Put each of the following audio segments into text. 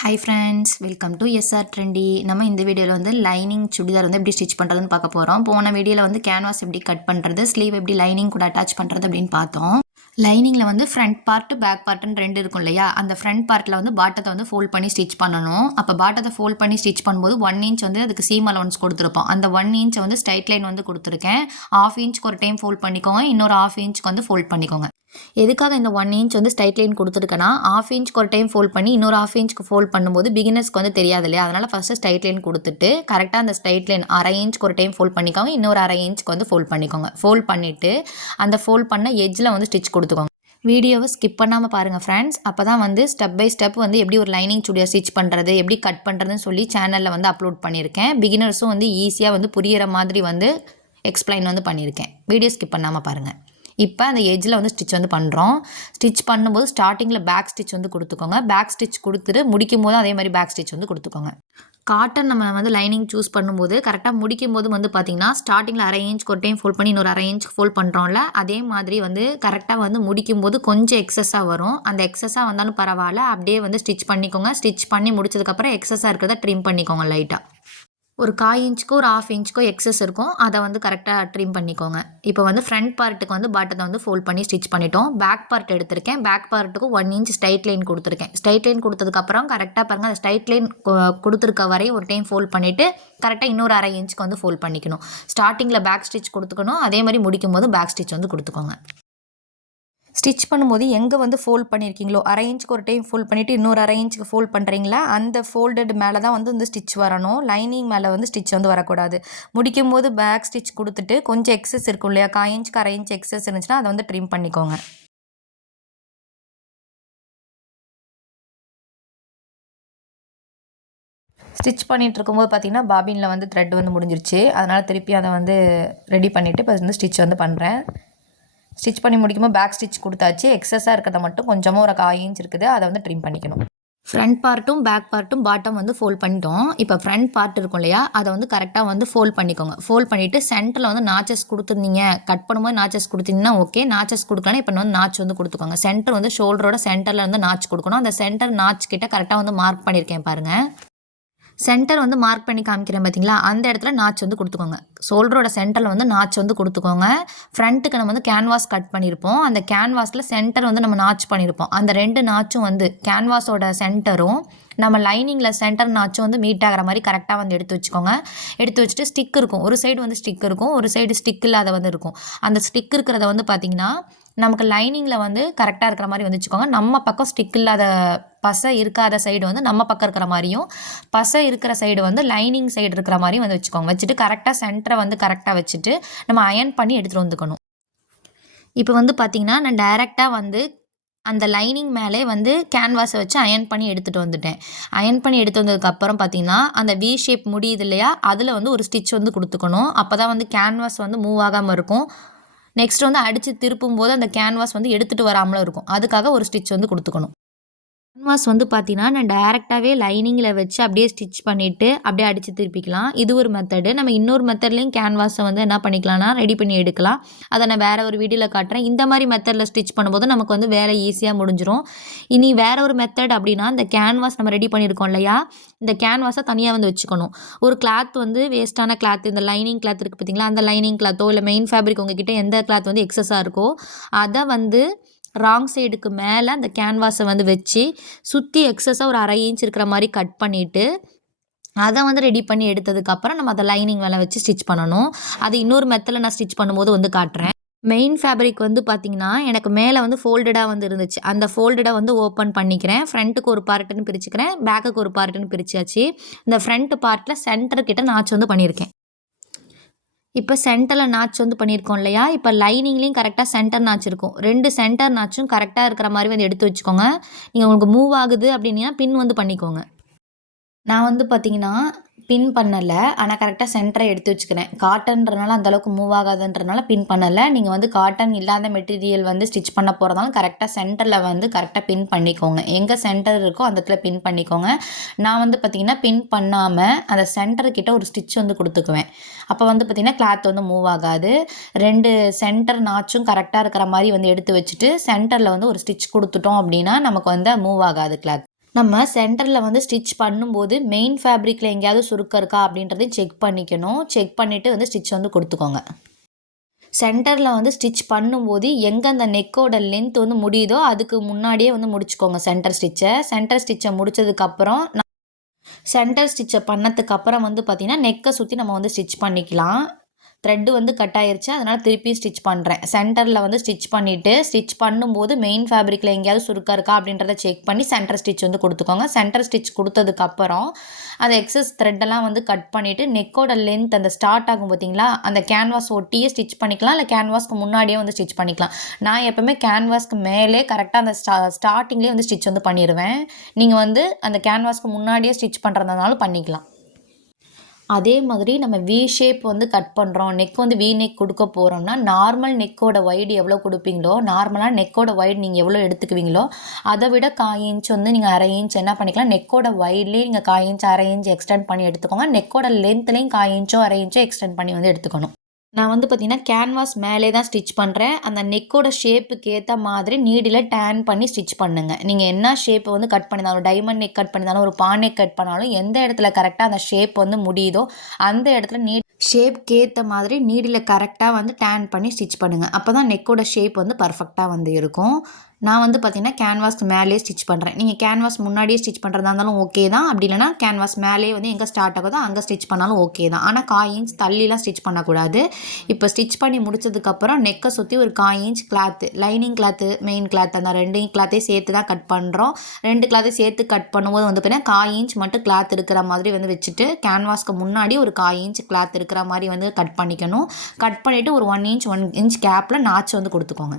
Hi friends, welcome to SR trendy. நம்ம இந்த வீடியோவில் வந்து லைனிங் சுடிதார் வந்து எப்படி ஸ்டிச் பண்ணுறதுன்னு பார்க்க போகிறோம். போன வீடியோவில் வந்து கேன்வாஸ் எப்படி கட் பண்ணுறது, ஸ்லீவ் எப்படி லைனிங் கூட அட்டாச் பண்ணுறது அப்படின்னு பார்த்தோம். லைனிங்கில் வந்து ஃப்ரண்ட் பார்ட் பேக் பார்ட்டுன்னு ரெண்டு இருக்கும் இல்லையா, அந்த ஃப்ரண்ட் பார்ட்டில் வந்து பாட்டத்தை வந்து ஃபோல்ட் பண்ணி ஸ்டிச் பண்ணணும். அப்போ பாட்டத்தை ஃபோல்ட் பண்ணி ஸ்டிச் பண்ணும்போது 1 இன்ச் வந்து அதுக்கு சீம் அலவன்ஸ் கொடுத்துருப்போம். அந்த 1 இன்ச்சை வந்து ஸ்ட்ரைட் லைன் வந்து கொடுத்துருக்கேன். 1/2 இன்ச்சுக்கு ஒரு டைம் ஃபோல்ட் பண்ணிக்கோங்க, இன்னொரு 1/2 இன்ச்சுக்கு வந்து ஃபோல்ட் பண்ணிக்கோங்க. எதுக்காக இந்த 1 இன்ச் வந்து ஸ்ட்ரைட் லைன் கொடுத்துருக்கேன்னா, 1/2 இன்ச்சுக்கு ஒரு டைம் ஃபோல்ட் பண்ணி இன்னொரு 1/2 இன்ச்சுக்கு ஃபோல்ட் பண்ணும்போது பிகினர்ஸ்க்கு வந்து தெரியாது இல்லையா, அதனால் ஃபஸ்ட்டு ஸ்ட்ரைட் லைன் கொடுத்துட்டு கரெக்டாக அந்த ஸ்ட்ரைட் லைன் 1/2 இன்ச்சுக்கு ஒரு டைம் ஃபோல்ட் பண்ணிக்கோங்க, இன்னொரு 1/2 இன்ச்சுக்கு வந்து ஃபோல்ட் பண்ணிக்கோங்க. ஃபோல்ட் பண்ணிவிட்டு அந்த ஃபோல்ட் பண்ண எட்ஜில் வந்து ஸ்டிச் கொடுத்துக்கோங்க. வீடியோவை ஸ்கிப் பண்ணாமல் பாருங்கள் ஃப்ரெண்ட்ஸ், அப்போ தான் வந்து ஸ்டெப் பை ஸ்டெப் வந்து எப்படி ஒரு லைனிங் சுடிதார் ஸ்டிச் பண்ணுறது, எப்படி கட் பண்ணுறதுன்னு சொல்லி சேனலில் வந்து அப்லோட் பண்ணியிருக்கேன். பிகினர்ஸும் வந்து ஈஸியாக வந்து புரியிற மாதிரி வந்து எக்ஸ்பிளைன் வந்து பண்ணியிருக்கேன். வீடியோ ஸ்கிப் பண்ணாமல் பாருங்கள். இப்போ அந்த எட்ஜில் வந்து ஸ்டிச் வந்து பண்ணுறோம். ஸ்டிச் பண்ணும்போது ஸ்டார்டிங்கில் பேக் ஸ்டிச் வந்து கொடுத்துக்கோங்க. பேக் ஸ்டிச் கொடுத்துட்டு முடிக்கும் போது அதே மாதிரி பேக் ஸ்டிச் வந்து கொடுத்துக்கோங்க. காட்டன் நம்ம வந்து லைனிங் சூஸ் பண்ணும்போது கரெக்டாக முடிக்கும் போது வந்து பார்த்திங்கன்னா ஸ்டார்டிங்கில் 1/2 இன்ச்சுக்கு ஒரு டைம் ஃபோல்ட் பண்ணி இன்னொரு 1/2 இன்ச்சுக்கு ஃபோல்ட் பண்ணுறோம்ல, அதே மாதிரி வந்து கரெக்டாக வந்து முடிக்கும் போது கொஞ்சம் எக்ஸஸாக வரும். அந்த எக்ஸஸாக வந்தாலும் பரவாயில்ல, அப்படியே வந்து ஸ்டிச் பண்ணிக்கோங்க. ஸ்டிச் பண்ணி முடிச்சதுக்கப்புறம் எக்ஸஸாக இருக்கிறத ட்ரிம் பண்ணிக்கோங்க. லைட்டாக ஒரு 1/4 இன்ச்சுக்கோ ஒரு 1/2 இன்ச்சுக்கோ எக்ஸஸ் இருக்கும், அதை வந்து கரெக்டாக ட்ரிம் பண்ணிக்கோங்க. இப்போ வந்து ஃப்ரண்ட் பார்ட்டுக்கு வந்து பாட்டத்தை வந்து ஃபோல்ட் பண்ணி ஸ்டிச் பண்ணிட்டோம். பேக் பார்ட் எடுத்திருக்கேன். பேக் பார்ட்டுக்கு 1 இன்ச் ஸ்ட்ரைட் லைன் கொடுத்துருக்கேன். ஸ்ட்ரைட் லைன் கொடுத்ததுக்கப்புறம் கரெக்டாக பாருங்கள், அந்த ஸ்ட்ரைட் லைன் கொடுத்துருக்க வரை ஒரு டைம் ஃபோல்ட் பண்ணிவிட்டு கரெக்டாக இன்னொரு 1/2 இன்ச்சுக்கு வந்து ஃபோல்ட் பண்ணிக்கணும். ஸ்டார்டிங்கில் பேக் ஸ்டிச் கொடுத்துக்கணும், அதே மாதிரி முடிக்கும் போது பேக் ஸ்டிச் வந்து கொடுத்துக்கோங்க. ஸ்டிச் பண்ணும்போது எங்கே வந்து ஃபோல்ட் பண்ணியிருக்கீங்களோ 1/2 இன்ச்சுக்கு ஒரு டைம் ஃபோல்ட் பண்ணிவிட்டு இன்னொரு 1/2 இன்ச்சுக்கு ஃபோல்ட் பண்ணுறீங்களா, அந்த ஃபோல்டட் மேலே தான் வந்து ஸ்டிச் வரணும். லைனிங் மேலே வந்து ஸ்டிச் வந்து வரக்கூடாது. முடிக்கும் போது பேக் ஸ்டிச் கொடுத்துட்டு கொஞ்சம் எக்ஸஸ் இருக்கும் இல்லையா, 1/4 இன்ச்சுக்கு 1/2 இன்ச் எக்ஸஸ் இருந்துச்சுன்னா அதை வந்து ட்ரிம் பண்ணிக்கோங்க. ஸ்டிச் பண்ணிகிட்டு இருக்கும்போது பார்த்திங்கன்னா பாபினில் வந்து த்ரெட் வந்து முடிஞ்சிருச்சு. அதனால் திருப்பி அதை வந்து ரெடி பண்ணிவிட்டு இப்போ வந்து ஸ்டிச் வந்து பண்ணுறேன். ஸ்டிச் பண்ணி முடிக்கும்போது பேக் ஸ்டிச் கொடுத்தாச்சு. எக்ஸஸாக இருக்கிறத மட்டும் கொஞ்சமாக ஒரு 1/4 இன்ச் இருக்குது, அதை வந்து ட்ரிம் பண்ணிக்கணும். ஃப்ரண்ட் பார்ட்டும் பேக் பார்ட்டும் பாட்டம் வந்து ஃபோல்ட் பண்ணிட்டோம். இப்போ ஃப்ரண்ட் பார்ட் இருக்கும் இல்லையா, அதை வந்து கரெக்டாக வந்து ஃபோல்ட் பண்ணிக்கோங்க. ஃபோல்ட் பண்ணிவிட்டு சென்டரில் வந்து நாச்சஸ் கொடுத்துருந்தீங்க, கட் பண்ணும்போது நாச்சஸ் கொடுத்தீங்கன்னா ஓகே. நாச்சஸ் கொடுக்கணும், இப்போ வந்து நாச் வந்து கொடுத்துக்கோங்க. சென்டர் வந்து ஷோல்டரோட சென்டரில் வந்து நாச் கொடுக்கணும். அந்த சென்டர் நாச் கிட்ட கரெக்டாக வந்து மார்க் பண்ணியிருக்கேன் பாருங்கள். சென்டர் வந்து மார்க் பண்ணி காமிக்கிறேன் பார்த்தீங்களா, அந்த இடத்துல நாச் வந்து கொடுத்துக்கோங்க. ஷோல்டரோட சென்டரில் வந்து நாச் வந்து கொடுத்துக்கோங்க. ஃப்ரண்ட்டுக்கு நம்ம வந்து கேன்வாஸ் கட் பண்ணியிருப்போம். அந்த கேன்வாஸில் சென்டர் வந்து நம்ம நாச் பண்ணியிருப்போம். அந்த 2 நாச்சும் வந்து கேன்வாஸோட சென்டரும் நம்ம லைனிங்கில் சென்டர் நாச்சும் வந்து மீட் ஆகிற மாதிரி கரெக்டாக வந்து எடுத்து வச்சுக்கோங்க. எடுத்து வச்சுட்டு ஸ்டிக் இருக்கும், ஒரு சைடு வந்து ஸ்டிக் இருக்கும், ஒரு சைடு ஸ்டிக் இல்லாத வந்து இருக்கும். அந்த ஸ்டிக் இருக்கிறத வந்து பார்த்திங்கன்னா நமக்கு லைனிங்கில் வந்து கரெக்டாக இருக்கிற மாதிரி வந்து வச்சுக்கோங்க. நம்ம பக்கம் ஸ்டிக் இல்லாத பசை இருக்காத சைடு வந்து நம்ம பக்கம் இருக்கிற மாதிரியும், பசை இருக்கிற சைடு வந்து லைனிங் சைடு இருக்கிற மாதிரியும் வந்து வச்சுக்கோங்க. வச்சுட்டு கரெக்டாக சென்டரை வந்து கரெக்டாக வச்சுட்டு நம்ம அயன் பண்ணி எடுத்துகிட்டு வந்துக்கணும். இப்போ வந்து பார்த்திங்கன்னா நான் டைரெக்டாக வந்து அந்த லைனிங் மேலே வந்து கேன்வாஸை வச்சு அயன் பண்ணி எடுத்துகிட்டு வந்துட்டேன். அயன் பண்ணி எடுத்து வந்ததுக்கப்புறம் பார்த்திங்கன்னா அந்த வி ஷேப் முடியுது இல்லையா, அதில் வந்து ஒரு ஸ்டிச் வந்து கொடுத்துக்கணும். அப்போ தான் வந்து கேன்வாஸ் வந்து மூவ் ஆகாமல் இருக்கும். நெக்ஸ்ட் வந்து அடித்து திருப்பும் போது அந்த கேன்வாஸ் வந்து எடுத்துகிட்டு வராமலும் இருக்கும். அதுக்காக ஒரு ஸ்டிச் வந்து கொடுத்துக்கணும். கேன்வாஸ் வந்து பார்த்தீங்கன்னா நான் டேரெக்டாகவே லைனிங்கில் வச்சு அப்படியே ஸ்டிச் பண்ணிவிட்டு அப்படியே அடித்து திருப்பிக்கலாம். இது ஒரு மெத்தடு. நம்ம இன்னொரு மெத்தட்லேயும் கேன்வாஸை வந்து என்ன பண்ணிக்கலாம்னா ரெடி பண்ணி எடுக்கலாம். அதை நான் வேறு ஒரு வீடியோவில் காட்டுறேன். இந்த மாதிரி மெத்தடில் ஸ்டிச் பண்ணும்போது நமக்கு வந்து வேலை ஈஸியாக முடிஞ்சிடும். இனி வேறு ஒரு மெத்தட் அப்படின்னா, இந்த கேன்வாஸ் நம்ம ரெடி பண்ணியிருக்கோம் இல்லையா, இந்த கேன்வாஸை தனியாக வந்து வச்சுக்கணும். ஒரு கிளாத் வந்து வேஸ்ட்டான கிளாத், இந்த லைனிங் கிளாத் இருக்குது பார்த்தீங்களா, அந்த லைனிங் கிளாத்தோ இல்லை மெயின் ஃபேப்ரிக் உங்ககிட்ட எந்த கிளாத் வந்து எக்ஸஸாக இருக்கோ அதை வந்து ராங் சைடுக்கு மேலே அந்த கேன்வாஸை வந்து வச்சு சுற்றி எக்ஸஸாக ஒரு 1/2 இன்ச் இருக்கிற மாதிரி கட் பண்ணிவிட்டு அதை வந்து ரெடி பண்ணி எடுத்ததுக்கப்புறம் நம்ம அதை லைனிங் மேலே வச்சு ஸ்டிச் பண்ணணும். அது இன்னொரு மெத்தடில் நான் ஸ்டிச் பண்ணும்போது வந்து காட்டுறேன். மெயின் ஃபேப்ரிக் வந்து பார்த்திங்கன்னா எனக்கு மேலே வந்து ஃபோல்டடாக வந்து இருந்துச்சு. அந்த ஃபோல்டடாக வந்து ஓப்பன் பண்ணிக்கிறேன். ஃப்ரண்ட்டுக்கு ஒரு பார்ட்டுன்னு பிரிச்சுக்கிறேன், பேக்குக்கு ஒரு பார்ட்டுன்னு பிரிச்சாச்சு. இந்த ஃப்ரண்ட் பார்ட்டில் சென்டர்கிட்ட நாச்சு வந்து பண்ணியிருக்கேன். இப்போ சென்டரில் நாச் வந்து பண்ணியிருக்கோம் இல்லையா, இப்போ லைனிங்லேயும் கரெக்டாக சென்டர் நாச் இருக்கும். 2 சென்டர் நாச்சும் கரெக்டாக இருக்கிற மாதிரி வந்து எடுத்து வச்சுக்கோங்க. நீங்கள் உங்களுக்கு மூவ் ஆகுது அப்படின்னா பின் வந்து பண்ணிக்கோங்க. நான் வந்து பார்த்திங்கன்னா பின் பண்ணலை, ஆனால் கரெக்டாக சென்டரை எடுத்து வச்சுக்கிறேன். காட்டன்றனால அந்தளவுக்கு மூவ் ஆகாதுன்றனால பின் பண்ணலை. நீங்கள் வந்து காட்டன் இல்லாத மெட்டீரியல் வந்து ஸ்டிச் பண்ண போகிறதாலும் கரெக்டாக சென்டரில் வந்து கரெக்டாக பின் பண்ணிக்கோங்க. எங்கே சென்டர் இருக்கோ அந்த இடத்துல பின் பண்ணிக்கோங்க. நான் வந்து பார்த்திங்கன்னா பின் பண்ணாமல் அந்த சென்டர்கிட்ட ஒரு ஸ்டிச் வந்து கொடுத்துக்குவேன். அப்போ வந்து பார்த்திங்கன்னா கிளாத் வந்து மூவ் ஆகாது. 2 சென்டர் நாச்சும் கரெக்டாக இருக்கிற மாதிரி வந்து எடுத்து வச்சுட்டு சென்டரில் வந்து ஒரு ஸ்டிச் கொடுத்துட்டோம் அப்படின்னா நமக்கு வந்து மூவ் ஆகாது கிளாத். நம்ம சென்டரில் வந்து ஸ்டிச் பண்ணும்போது மெயின் ஃபேப்ரிக்கில் எங்கேயாவது சுருக்கம் இருக்கா அப்படின்றதையும் செக் பண்ணிக்கணும். செக் பண்ணிவிட்டு வந்து ஸ்டிச் வந்து கொடுத்துக்கோங்க. சென்டரில் வந்து ஸ்டிச் பண்ணும்போது எங்கே அந்த நெக்கோட லென்த் வந்து முடியுதோ அதுக்கு முன்னாடியே வந்து முடிச்சுக்கோங்க சென்டர் ஸ்டிச்சை. சென்டர் ஸ்டிச்சை முடித்ததுக்கப்புறம் சென்டர் ஸ்டிச்சை பண்ணதுக்கப்புறம் வந்து பார்த்திங்கன்னா நெக்கை சுற்றி நம்ம வந்து ஸ்டிச் பண்ணிக்கலாம். த்ரெட்டு வந்து கட் ஆயிருச்சு, அதனால் திருப்பி ஸ்டிச் பண்ணுறேன். சென்டரில் வந்து ஸ்டிச் பண்ணிவிட்டு ஸ்டிச் பண்ணும்போது மெயின் ஃபேப்ரிக்கில் எங்கேயாவது சுருக்கம் இருக்கா அப்படின்றத செக் பண்ணி சென்டர் ஸ்டிச் வந்து கொடுத்துக்கோங்க. சென்டர் ஸ்டிச் கொடுத்ததுக்கப்புறம் அந்த எக்ஸஸ் த்ரெட்டெல்லாம் வந்து கட் பண்ணிவிட்டு நெக்கோட லென்த் அந்த ஸ்டார்ட் ஆகும் பார்த்தீங்களா, அந்த கேன்வாஸ் ஒட்டியே ஸ்டிச் பண்ணிக்கலாம், இல்லை கேன்வாஸ்க்கு முன்னாடியே வந்து ஸ்டிச் பண்ணிக்கலாம். நான் எப்போவுமே கேன்வாஸ்க்கு மேலே கரெக்டாக அந்த ஸ்டார்டிங்லேயே வந்து ஸ்டிச் வந்து பண்ணிடுவேன். நீங்கள் வந்து அந்த கேன்வாஸ்க்கு முன்னாடியே ஸ்டிச் பண்ணுறதுனாலும் பண்ணிக்கலாம். அதே மாதிரி நம்ம வி ஷேப் வந்து கட் பண்ணுறோம், நெக் வந்து வி நெக் கொடுக்க போகிறோம்னா நார்மல் நெக்கோட வைடு எவ்வளோ கொடுப்பீங்களோ, நார்மலாக நெக்கோட வைடு நீங்கள் எவ்வளோ எடுத்துக்குவீங்களோ அதை விட 1/4 இன்ச் வந்து நீங்கள் 1/2 இன்ச் என்ன பண்ணிக்கலாம், நெக்கோட வைட்லேயே நீங்கள் 1/4 இன்ச் 1/2 இன்ச் எக்ஸ்டெண்ட் பண்ணி எடுத்துக்கோங்க. நெக்கோட லென்த்லேயும் 1/4 இன்ச்சோ 1/2 இன்ச்சோ எக்ஸ்டெண்ட் பண்ணி வந்து எடுத்துக்கணும். நான் வந்து பார்த்திங்கன்னா கேன்வாஸ் மேலே தான் ஸ்டிச் பண்ணுறேன். அந்த நெக்கோட ஷேப்புக்கு ஏற்ற மாதிரி நீடில் டேன் பண்ணி ஸ்டிச் பண்ணுங்க. நீங்கள் என்ன ஷேப்பை வந்து கட் பண்ணியிருந்தாலும், டைமண்ட் நெக் கட் பண்ணியிருந்தாலும், ஒரு பா நெக் கட் பண்ணாலும் எந்த இடத்துல கரெக்டாக அந்த ஷேப் வந்து முடியுதோ அந்த இடத்துல ஷேப்க்கு ஏற்ற மாதிரி நீடில் கரெக்டாக வந்து டேன் பண்ணி ஸ்டிச் பண்ணுங்கள். அப்போ தான் நெக்கோட ஷேப் வந்து பர்ஃபெக்டாக வந்து இருக்கும். நான் வந்து பார்த்திங்கன்னா கேன்வாஸ்க்கு மேலேயே ஸ்டிச் பண்ணுறேன். நீங்கள் கேன்வாஸ் முன்னாடியே ஸ்டிச் பண்ணுறதா இருந்தாலும் ஓகே தான். அப்படி இல்லைனா கேன்வாஸ் மேலேயே வந்து எங்கே ஸ்டார்ட் ஆகுதோ அங்கே ஸ்டிச் பண்ணாலும் ஓகே தான். ஆனால் 1/4 இன்ச் தள்ளிலாம் ஸ்டிச் பண்ணக்கூடாது. இப்போ ஸ்டிச் பண்ணி முடிச்சதுக்கப்புறம் நெக்கை சுற்றி ஒரு 1/4 inch cloth, lining cloth, main cloth, அந்த 2 கிளாத்தையும் சேர்த்து தான் கட் பண்ணுறோம். 2 கிளாத்தையும் சேர்த்து கட் பண்ணும்போது வந்து பார்த்திங்கன்னா 1/4 இன்ச் மட்டும் கிளாத் இருக்கிற மாதிரி வந்து வச்சுட்டு கேன்வாஸ்க்கு முன்னாடி ஒரு 1/4 இன்ச் கிளாத் இருக்கிற மாதிரி வந்து கட் பண்ணிக்கணும். கட் பண்ணிவிட்டு ஒரு 1 இன்ச் கேப்பில் நாச்சு வந்து கொடுத்துக்கோங்க.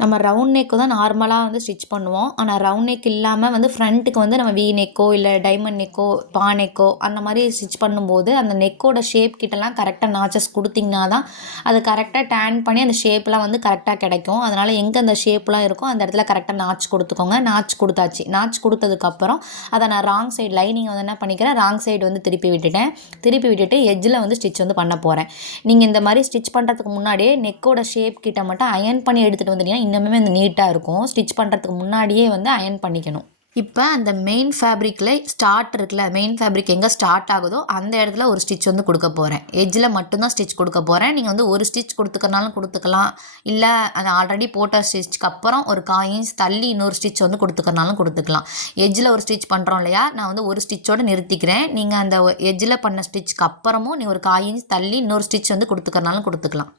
நம்ம ரவுண்ட் நெக்கு தான் நார்மலாக வந்து ஸ்டிச் பண்ணுவோம். ஆனால் ரவுண்ட் நெக் இல்லாமல் வந்து ஃப்ரண்ட்டுக்கு வந்து நம்ம வி நெக்கோ இல்லை டைமண்ட் நெக்கோ பா நெக்கோ அந்த மாதிரி ஸ்டிச் பண்ணும்போது அந்த நெக்கோட ஷேப் கிட்டலாம் கரெக்டாக நாச்சஸ் கொடுத்திங்கன்னா தான் அது கரெக்டாக டேன் பண்ணி அந்த ஷேப்லாம் வந்து கரெக்டாக கிடைக்கும். அதனால் எங்கே அந்த ஷேப்லாம் இருக்கோ அந்த இடத்துல கரெக்டாக நாச் கொடுத்துக்கோங்க. நாச் கொடுத்தாச்சு. நாச் கொடுத்ததுக்கப்புறம் அதை நான் ராங் சைடு லைனிங் வந்து என்ன பண்ணிக்கிறேன், ராங் சைடு வந்து திருப்பி விட்டுட்டு எட்ஜில் வந்து ஸ்டிச் வந்து பண்ண போகிறேன். நீங்கள் இந்த மாதிரி ஸ்டிச் பண்ணுறதுக்கு முன்னாடியே நெக்கோட ஷேப் கிட்ட மட்டும் அயன் பண்ணி எடுத்துகிட்டு வந்துட்டீங்கன்னா இன்னுமே அந்த நீட்டாக இருக்கும். ஸ்டிச் பண்ணுறதுக்கு முன்னாடியே வந்து அயன் பண்ணிக்கணும். இப்போ அந்த மெயின் ஃபேப்ரிக்கில் ஸ்டார்ட் இருக்குல்ல, மெயின் ஃபேப்ரிக் எங்கே ஸ்டார்ட் ஆகுதோ அந்த இடத்துல ஒரு ஸ்டிச் வந்து கொடுக்க போகிறேன். எட்ஜில் மட்டும்தான் ஸ்டிச் கொடுக்க போகிறேன். நீங்கள் வந்து ஒரு ஸ்டிச் கொடுத்துக்கறனாலும் கொடுத்துக்கலாம், இல்லை அது ஆல்ரெடி போட்ட ஸ்டிச்சுக்கு அப்புறம் ஒரு 1/4 இன்ச் தள்ளி இன்னொரு ஸ்டிச் வந்து கொடுத்துக்கறனாலும் கொடுத்துக்கலாம். எட்ஜில் ஒரு ஸ்டிச் பண்ணுறோம் இல்லையா, நான் வந்து ஒரு ஸ்டிச்சோடு நிறுத்திக்கிறேன். நீங்கள் அந்த எட்ஜில் பண்ண ஸ்டிச்சுக்கு அப்புறமும் நீ ஒரு 1/4 இன்ச் தள்ளி இன்னொரு ஸ்டிச் வந்து கொடுத்துக்கறனாலும் கொடுத்துக்கலாம்.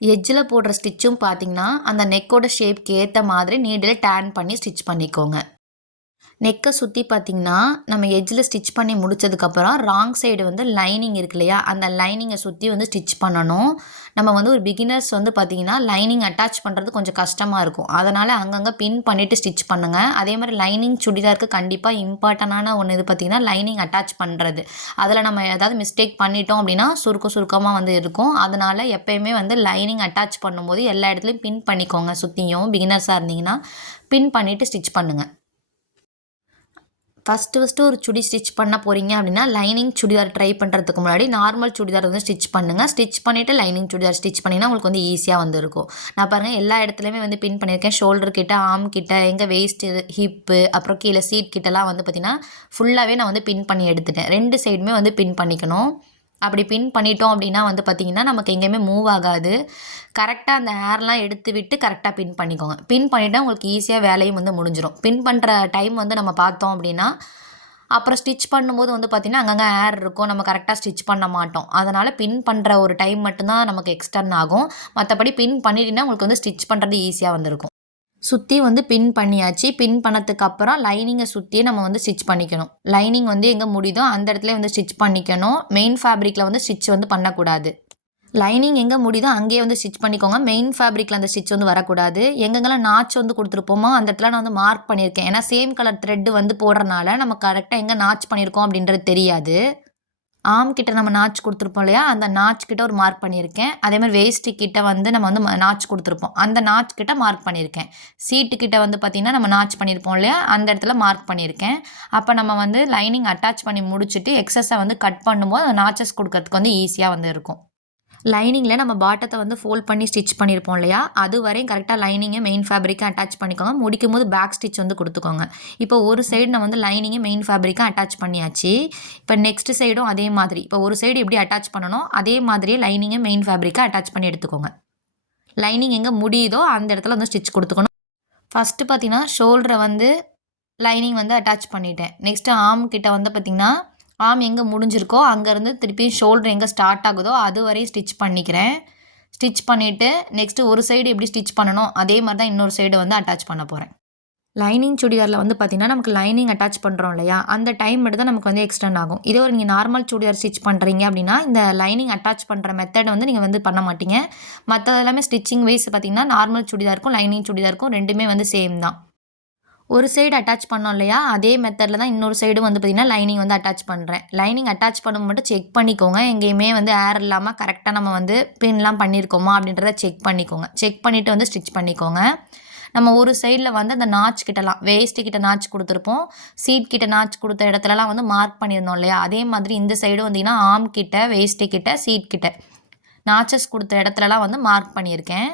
எட்ஜில் போடுற ஸ்டிச்சும் பார்த்திங்கன்னா அந்த நெக்கோட ஷேப்க்கு ஏற்ற மாதிரி நீடில் டேன் பண்ணி ஸ்டிச் பண்ணிக்கோங்க. நெக்கை சுற்றி பார்த்திங்கன்னா நம்ம எட்ஜில் ஸ்டிச் பண்ணி முடித்ததுக்கப்புறம் ராங் சைடு வந்து லைனிங் இருக்கு இல்லையா, அந்த லைனிங்கை சுற்றி வந்து ஸ்டிச் பண்ணணும். நம்ம வந்து ஒரு பிகினர்ஸ் வந்து பார்த்திங்கன்னா லைனிங் அட்டாச் பண்ணுறது கொஞ்சம் கஷ்டமாக இருக்கும். அதனால் அங்கங்கே பின் பண்ணிவிட்டு ஸ்டிச் பண்ணுங்கள். அதே மாதிரி லைனிங் சுடிதாருக்கு கண்டிப்பாக இம்பார்ட்டண்டான ஒன்று இது பார்த்திங்கன்னா லைனிங் அட்டாச் பண்ணுறது. அதில் நம்ம ஏதாவது மிஸ்டேக் பண்ணிட்டோம் அப்படின்னா சுருக்கமாக வந்து இருக்கும். அதனால் எப்போயுமே வந்து லைனிங் அட்டாச் பண்ணும்போது எல்லா இடத்துலையும் பின் பண்ணிக்கோங்க. சுற்றியும் பிகினர்ஸாக இருந்தீங்கன்னா பின் பண்ணிவிட்டு ஸ்டிச் பண்ணுங்கள். ஃபஸ்ட்டு ஒரு சுடி ஸ்டிச் பண்ண போகிறீங்க அப்படின்னா லைனிங் சுடிதார் ட்ரை பண்ணுறதுக்கு முன்னாடி நார்மல் சுடிதார் வந்து ஸ்டிச் பண்ணுங்கள். ஸ்டிச் பண்ணிவிட்டு லைனிங் சுடிதார் ஸ்டிச் பண்ணிங்கன்னா உங்களுக்கு வந்து ஈஸியாக வந்து இருக்கும். நான் பாருங்கள் எல்லா இடத்துலையுமே வந்து பின் பண்ணியிருக்கேன். ஷோல்டர் கிட்ட, ஆர்ம் கிட்ட, எங்கள் வெயிஸ்ட்டு, ஹிப்பு, அப்புறம் கீழே சீட் கிட்டலாம் வந்து பார்த்திங்கன்னா ஃபுல்லாகவே நான் வந்து பின் பண்ணி எடுத்துட்டேன். 2 சைடுமே வந்து பின் பண்ணிக்கணும். அப்படி பின் பண்ணிட்டோம் அப்படின்னா வந்து பார்த்திங்கன்னா நமக்கு எங்கேயுமே மூவ் ஆகாது. கரெக்டாக அந்த ஹேர்லாம் எடுத்து விட்டு கரெக்டாக பின் பண்ணிக்கோங்க. பின் பண்ணிவிட்டால் உங்களுக்கு ஈஸியாக வேலையும் வந்து முடிஞ்சிடும். பின் பண்ணுற டைம் வந்து நம்ம பார்த்தோம் அப்படின்னா அப்புறம் ஸ்டிச் பண்ணும்போது வந்து பார்த்திங்கன்னா அங்கங்கே ஹேர் இருக்கும், நம்ம கரெக்டாக ஸ்டிச் பண்ண மாட்டோம். அதனால் பின் பண்ணுற ஒரு டைம் மட்டும்தான் நமக்கு எக்ஸ்டர்ன் ஆகும். மற்றபடி பின் பண்ணிட்டீங்கன்னா உங்களுக்கு வந்து ஸ்டிச் பண்ணுறது ஈஸியாக வந்துருக்கும். சுற்றி வந்து பின் பண்ணியாச்சு. பின் பண்ணதுக்கப்புறம் லைனிங்கை சுற்றியே நம்ம வந்து ஸ்டிச் பண்ணிக்கணும். லைனிங் வந்து எங்கே முடியுதோ அந்த இடத்துல வந்து ஸ்டிச் பண்ணிக்கணும். மெயின் ஃபேப்ரிக்கில் வந்து ஸ்டிச் வந்து பண்ணக்கூடாது. லைனிங் எங்கே முடியுதோ அங்கேயே வந்து ஸ்டிச் பண்ணிக்கோங்க. மெயின் ஃபேப்ரிக்கில் அந்த ஸ்டிச் வந்து வரக்கூடாது. எங்கெங்கெல்லாம் நாச் வந்து கொடுத்துருப்போமோ அந்த இடத்துல நான் வந்து மார்க் பண்ணியிருக்கேன். ஏன்னா சேம் கலர் த்ரெட்டு வந்து போடுறனால நம்ம கரெக்டாக எங்கே நாச் பண்ணியிருக்கோம் அப்படின்றது தெரியாது. ஆர்ம் கிட்ட நம்ம நாச் கொடுத்துருப்போம் இல்லையா, அந்த நாச் கிட்ட ஒரு மார்க் பண்ணியிருக்கேன். அதே மாதிரி வேஸ்ட்டு கிட்ட வந்து நம்ம வந்து நாச் கொடுத்துருப்போம், அந்த நாச் கிட்ட மார்க் பண்ணியிருக்கேன். சீட்டு கிட்ட வந்து பார்த்திங்கன்னா நம்ம நாச் பண்ணியிருப்போம் இல்லையா, அந்த இடத்துல மார்க் பண்ணியிருக்கேன். அப்போ நம்ம வந்து லைனிங் அட்டாச் பண்ணி முடிச்சுட்டு எக்ஸஸை வந்து கட் பண்ணும்போது அந்த நாச்சஸ் கொடுக்கறதுக்கு வந்து ஈஸியாக வந்து இருக்கும். லைனிங்கில் நம்ம பாட்டத்தை வந்து ஃபோல்ட் பண்ணி ஸ்டிச் பண்ணியிருப்போம் இல்லையா, அது வரையும் கரெக்டாக லைனிங்கை மெயின் ஃபேப்ரிக்கை அட்டாச் பண்ணிக்கோங்க. முடிக்கும் போது பேக் ஸ்டிச் வந்து கொடுத்துக்கோங்க. இப்போ ஒரு சைடு நான் வந்து லைனிங்கை மெயின் ஃபேப்ரிக்கை அட்டாச் பண்ணியாச்சு. இப்போ நெக்ஸ்ட் சைடும் அதே மாதிரி, இப்போ ஒரு சைடு எப்படி அட்டாச் பண்ணணும் அதே மாதிரியே லைனிங்கை மெயின் ஃபேப்ரிக்கை அட்டாச் பண்ணி எடுத்துக்கோங்க. லைனிங் எங்கே முடியுதோ அந்த இடத்துல வந்து ஸ்டிச் கொடுத்துக்கணும். ஃபஸ்ட்டு பார்த்தீங்கன்னா ஷோல்டரை வந்து லைனிங் வந்து அட்டாச் பண்ணிட்டேன். நெக்ஸ்ட்டு ஆர்ம் கிட்ட வந்து பார்த்திங்கன்னா ஆர்ம் எங்கே முடிஞ்சிருக்கோ அங்கேருந்து திருப்பி ஷோல்டர் எங்கே ஸ்டார்ட் ஆகுதோ அது வரையும் ஸ்டிச் பண்ணிக்கிறேன். ஸ்டிச் பண்ணிவிட்டு நெக்ஸ்ட்டு ஒரு சைடு எப்படி ஸ்டிச் பண்ணணும் அதே மாதிரி தான் இன்னொரு சைடு வந்து அட்டாச் பண்ண போகிறேன். லைனிங் சுடிதாரில் வந்து பார்த்திங்கன்னா நமக்கு லைனிங் அட்டாச் பண்ணுறோம் இல்லையா, அந்த டைம் மட்டும் தான் நமக்கு வந்து எக்ஸ்டெண்ட் ஆகும். இதே ஒரு நீங்கள் நார்மல் சுடிதார் ஸ்டிச் பண்ணுறீங்க அப்படின்னா இந்த லைனிங் அட்டாச் பண்ணுற மெத்தட் வந்து நீங்கள் வந்து பண்ண மாட்டீங்க. மற்றது எல்லாமே ஸ்டிச்சிங் வைஸ் பார்த்திங்கன்னா நார்மல் சுடிதாருக்கும் லைனிங் சுடிதாருக்கும் ரெண்டுமே வந்து சேம் தான். ஒரு சைடு அட்டாச் பண்ணோம் இல்லையா, அதே மெத்தடில் தான் இன்னொரு சைடு வந்து பார்த்திங்கன்னா லைனிங் வந்து அட்டாச் பண்ணுறேன். லைனிங் அட்டாச் பண்ணும் மட்டும் செக் பண்ணிக்கோங்க. எங்கேயுமே வந்து ஏர் இல்லாமல் கரெக்டாக நம்ம வந்து பின்லாம் பண்ணியிருக்கோமா அப்படின்றத செக் பண்ணிக்கோங்க. செக் பண்ணிவிட்டு வந்து ஸ்டிச் பண்ணிக்கோங்க. நம்ம ஒரு சைடில் வந்து அந்த நாச் கிட்டலாம் வேஸ்ட்டு கிட்ட நாச் கொடுத்துருப்போம். சீட் கிட்ட நாச் கொடுத்த இடத்துலலாம் வந்து மார்க் பண்ணியிருந்தோம் இல்லையா, அதே மாதிரி இந்த சைடு வந்தீங்கன்னா ஆர்ம் கிட்ட, வேஸ்ட்டு கிட்ட, சீட் கிட்ட நாச்சஸ் கொடுத்த இடத்துலலாம் வந்து மார்க் பண்ணியிருக்கேன்.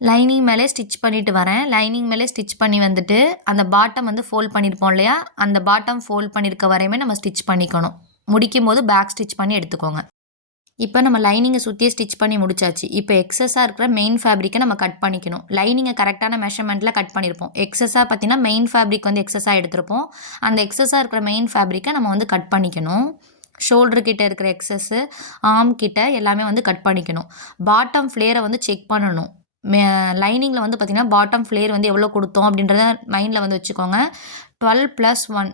லைனிங் மேலே ஸ்டிச் பண்ணிட்டு வரேன். லைனிங் மேலே ஸ்டிச் பண்ணி வந்துட்டு அந்த பாட்டம் வந்து ஃபோல்ட் பண்ணியிருப்போம் இல்லையா, அந்த பாட்டம் ஃபோல்ட் பண்ணியிருக்க வரையுமே நம்ம ஸ்டிச் பண்ணிக்கணும். முடிக்கும் போது பேக் ஸ்டிச் பண்ணி எடுத்துக்கோங்க. இப்போ நம்ம லைனிங்கை சுற்றியே ஸ்டிச் பண்ணி முடிச்சாச்சு. இப்போ எக்ஸஸாக இருக்கிற மெயின் ஃபேப்ரிக்கை நம்ம கட் பண்ணிக்கணும். லைனிங்கை கரெக்டான மெஷர்மெண்ட்டில் கட் பண்ணியிருப்போம். எக்ஸஸாக பார்த்தீங்கன்னா மெயின் ஃபேப்ரிக் வந்து எக்ஸஸாக எடுத்திருப்போம். அந்த எக்ஸஸாக இருக்கிற மெயின் ஃபேப்ரிக்கை நம்ம வந்து கட் பண்ணிக்கணும். ஷோல்டர் கிட்ட இருக்கிற எக்ஸஸ்ஸு, ஆர்ம் கிட்ட எல்லாமே வந்து கட் பண்ணிக்கணும். பாட்டம் ஃப்ளேரை வந்து செக் பண்ணணும். லைனிங்கில் வந்து பார்த்திங்கன்னா பாட்டம் ஃப்ளேர் வந்து எவ்வளோ கொடுத்தோம் அப்படின்றத மைண்டில் வந்து வச்சுக்கோங்க. 12+1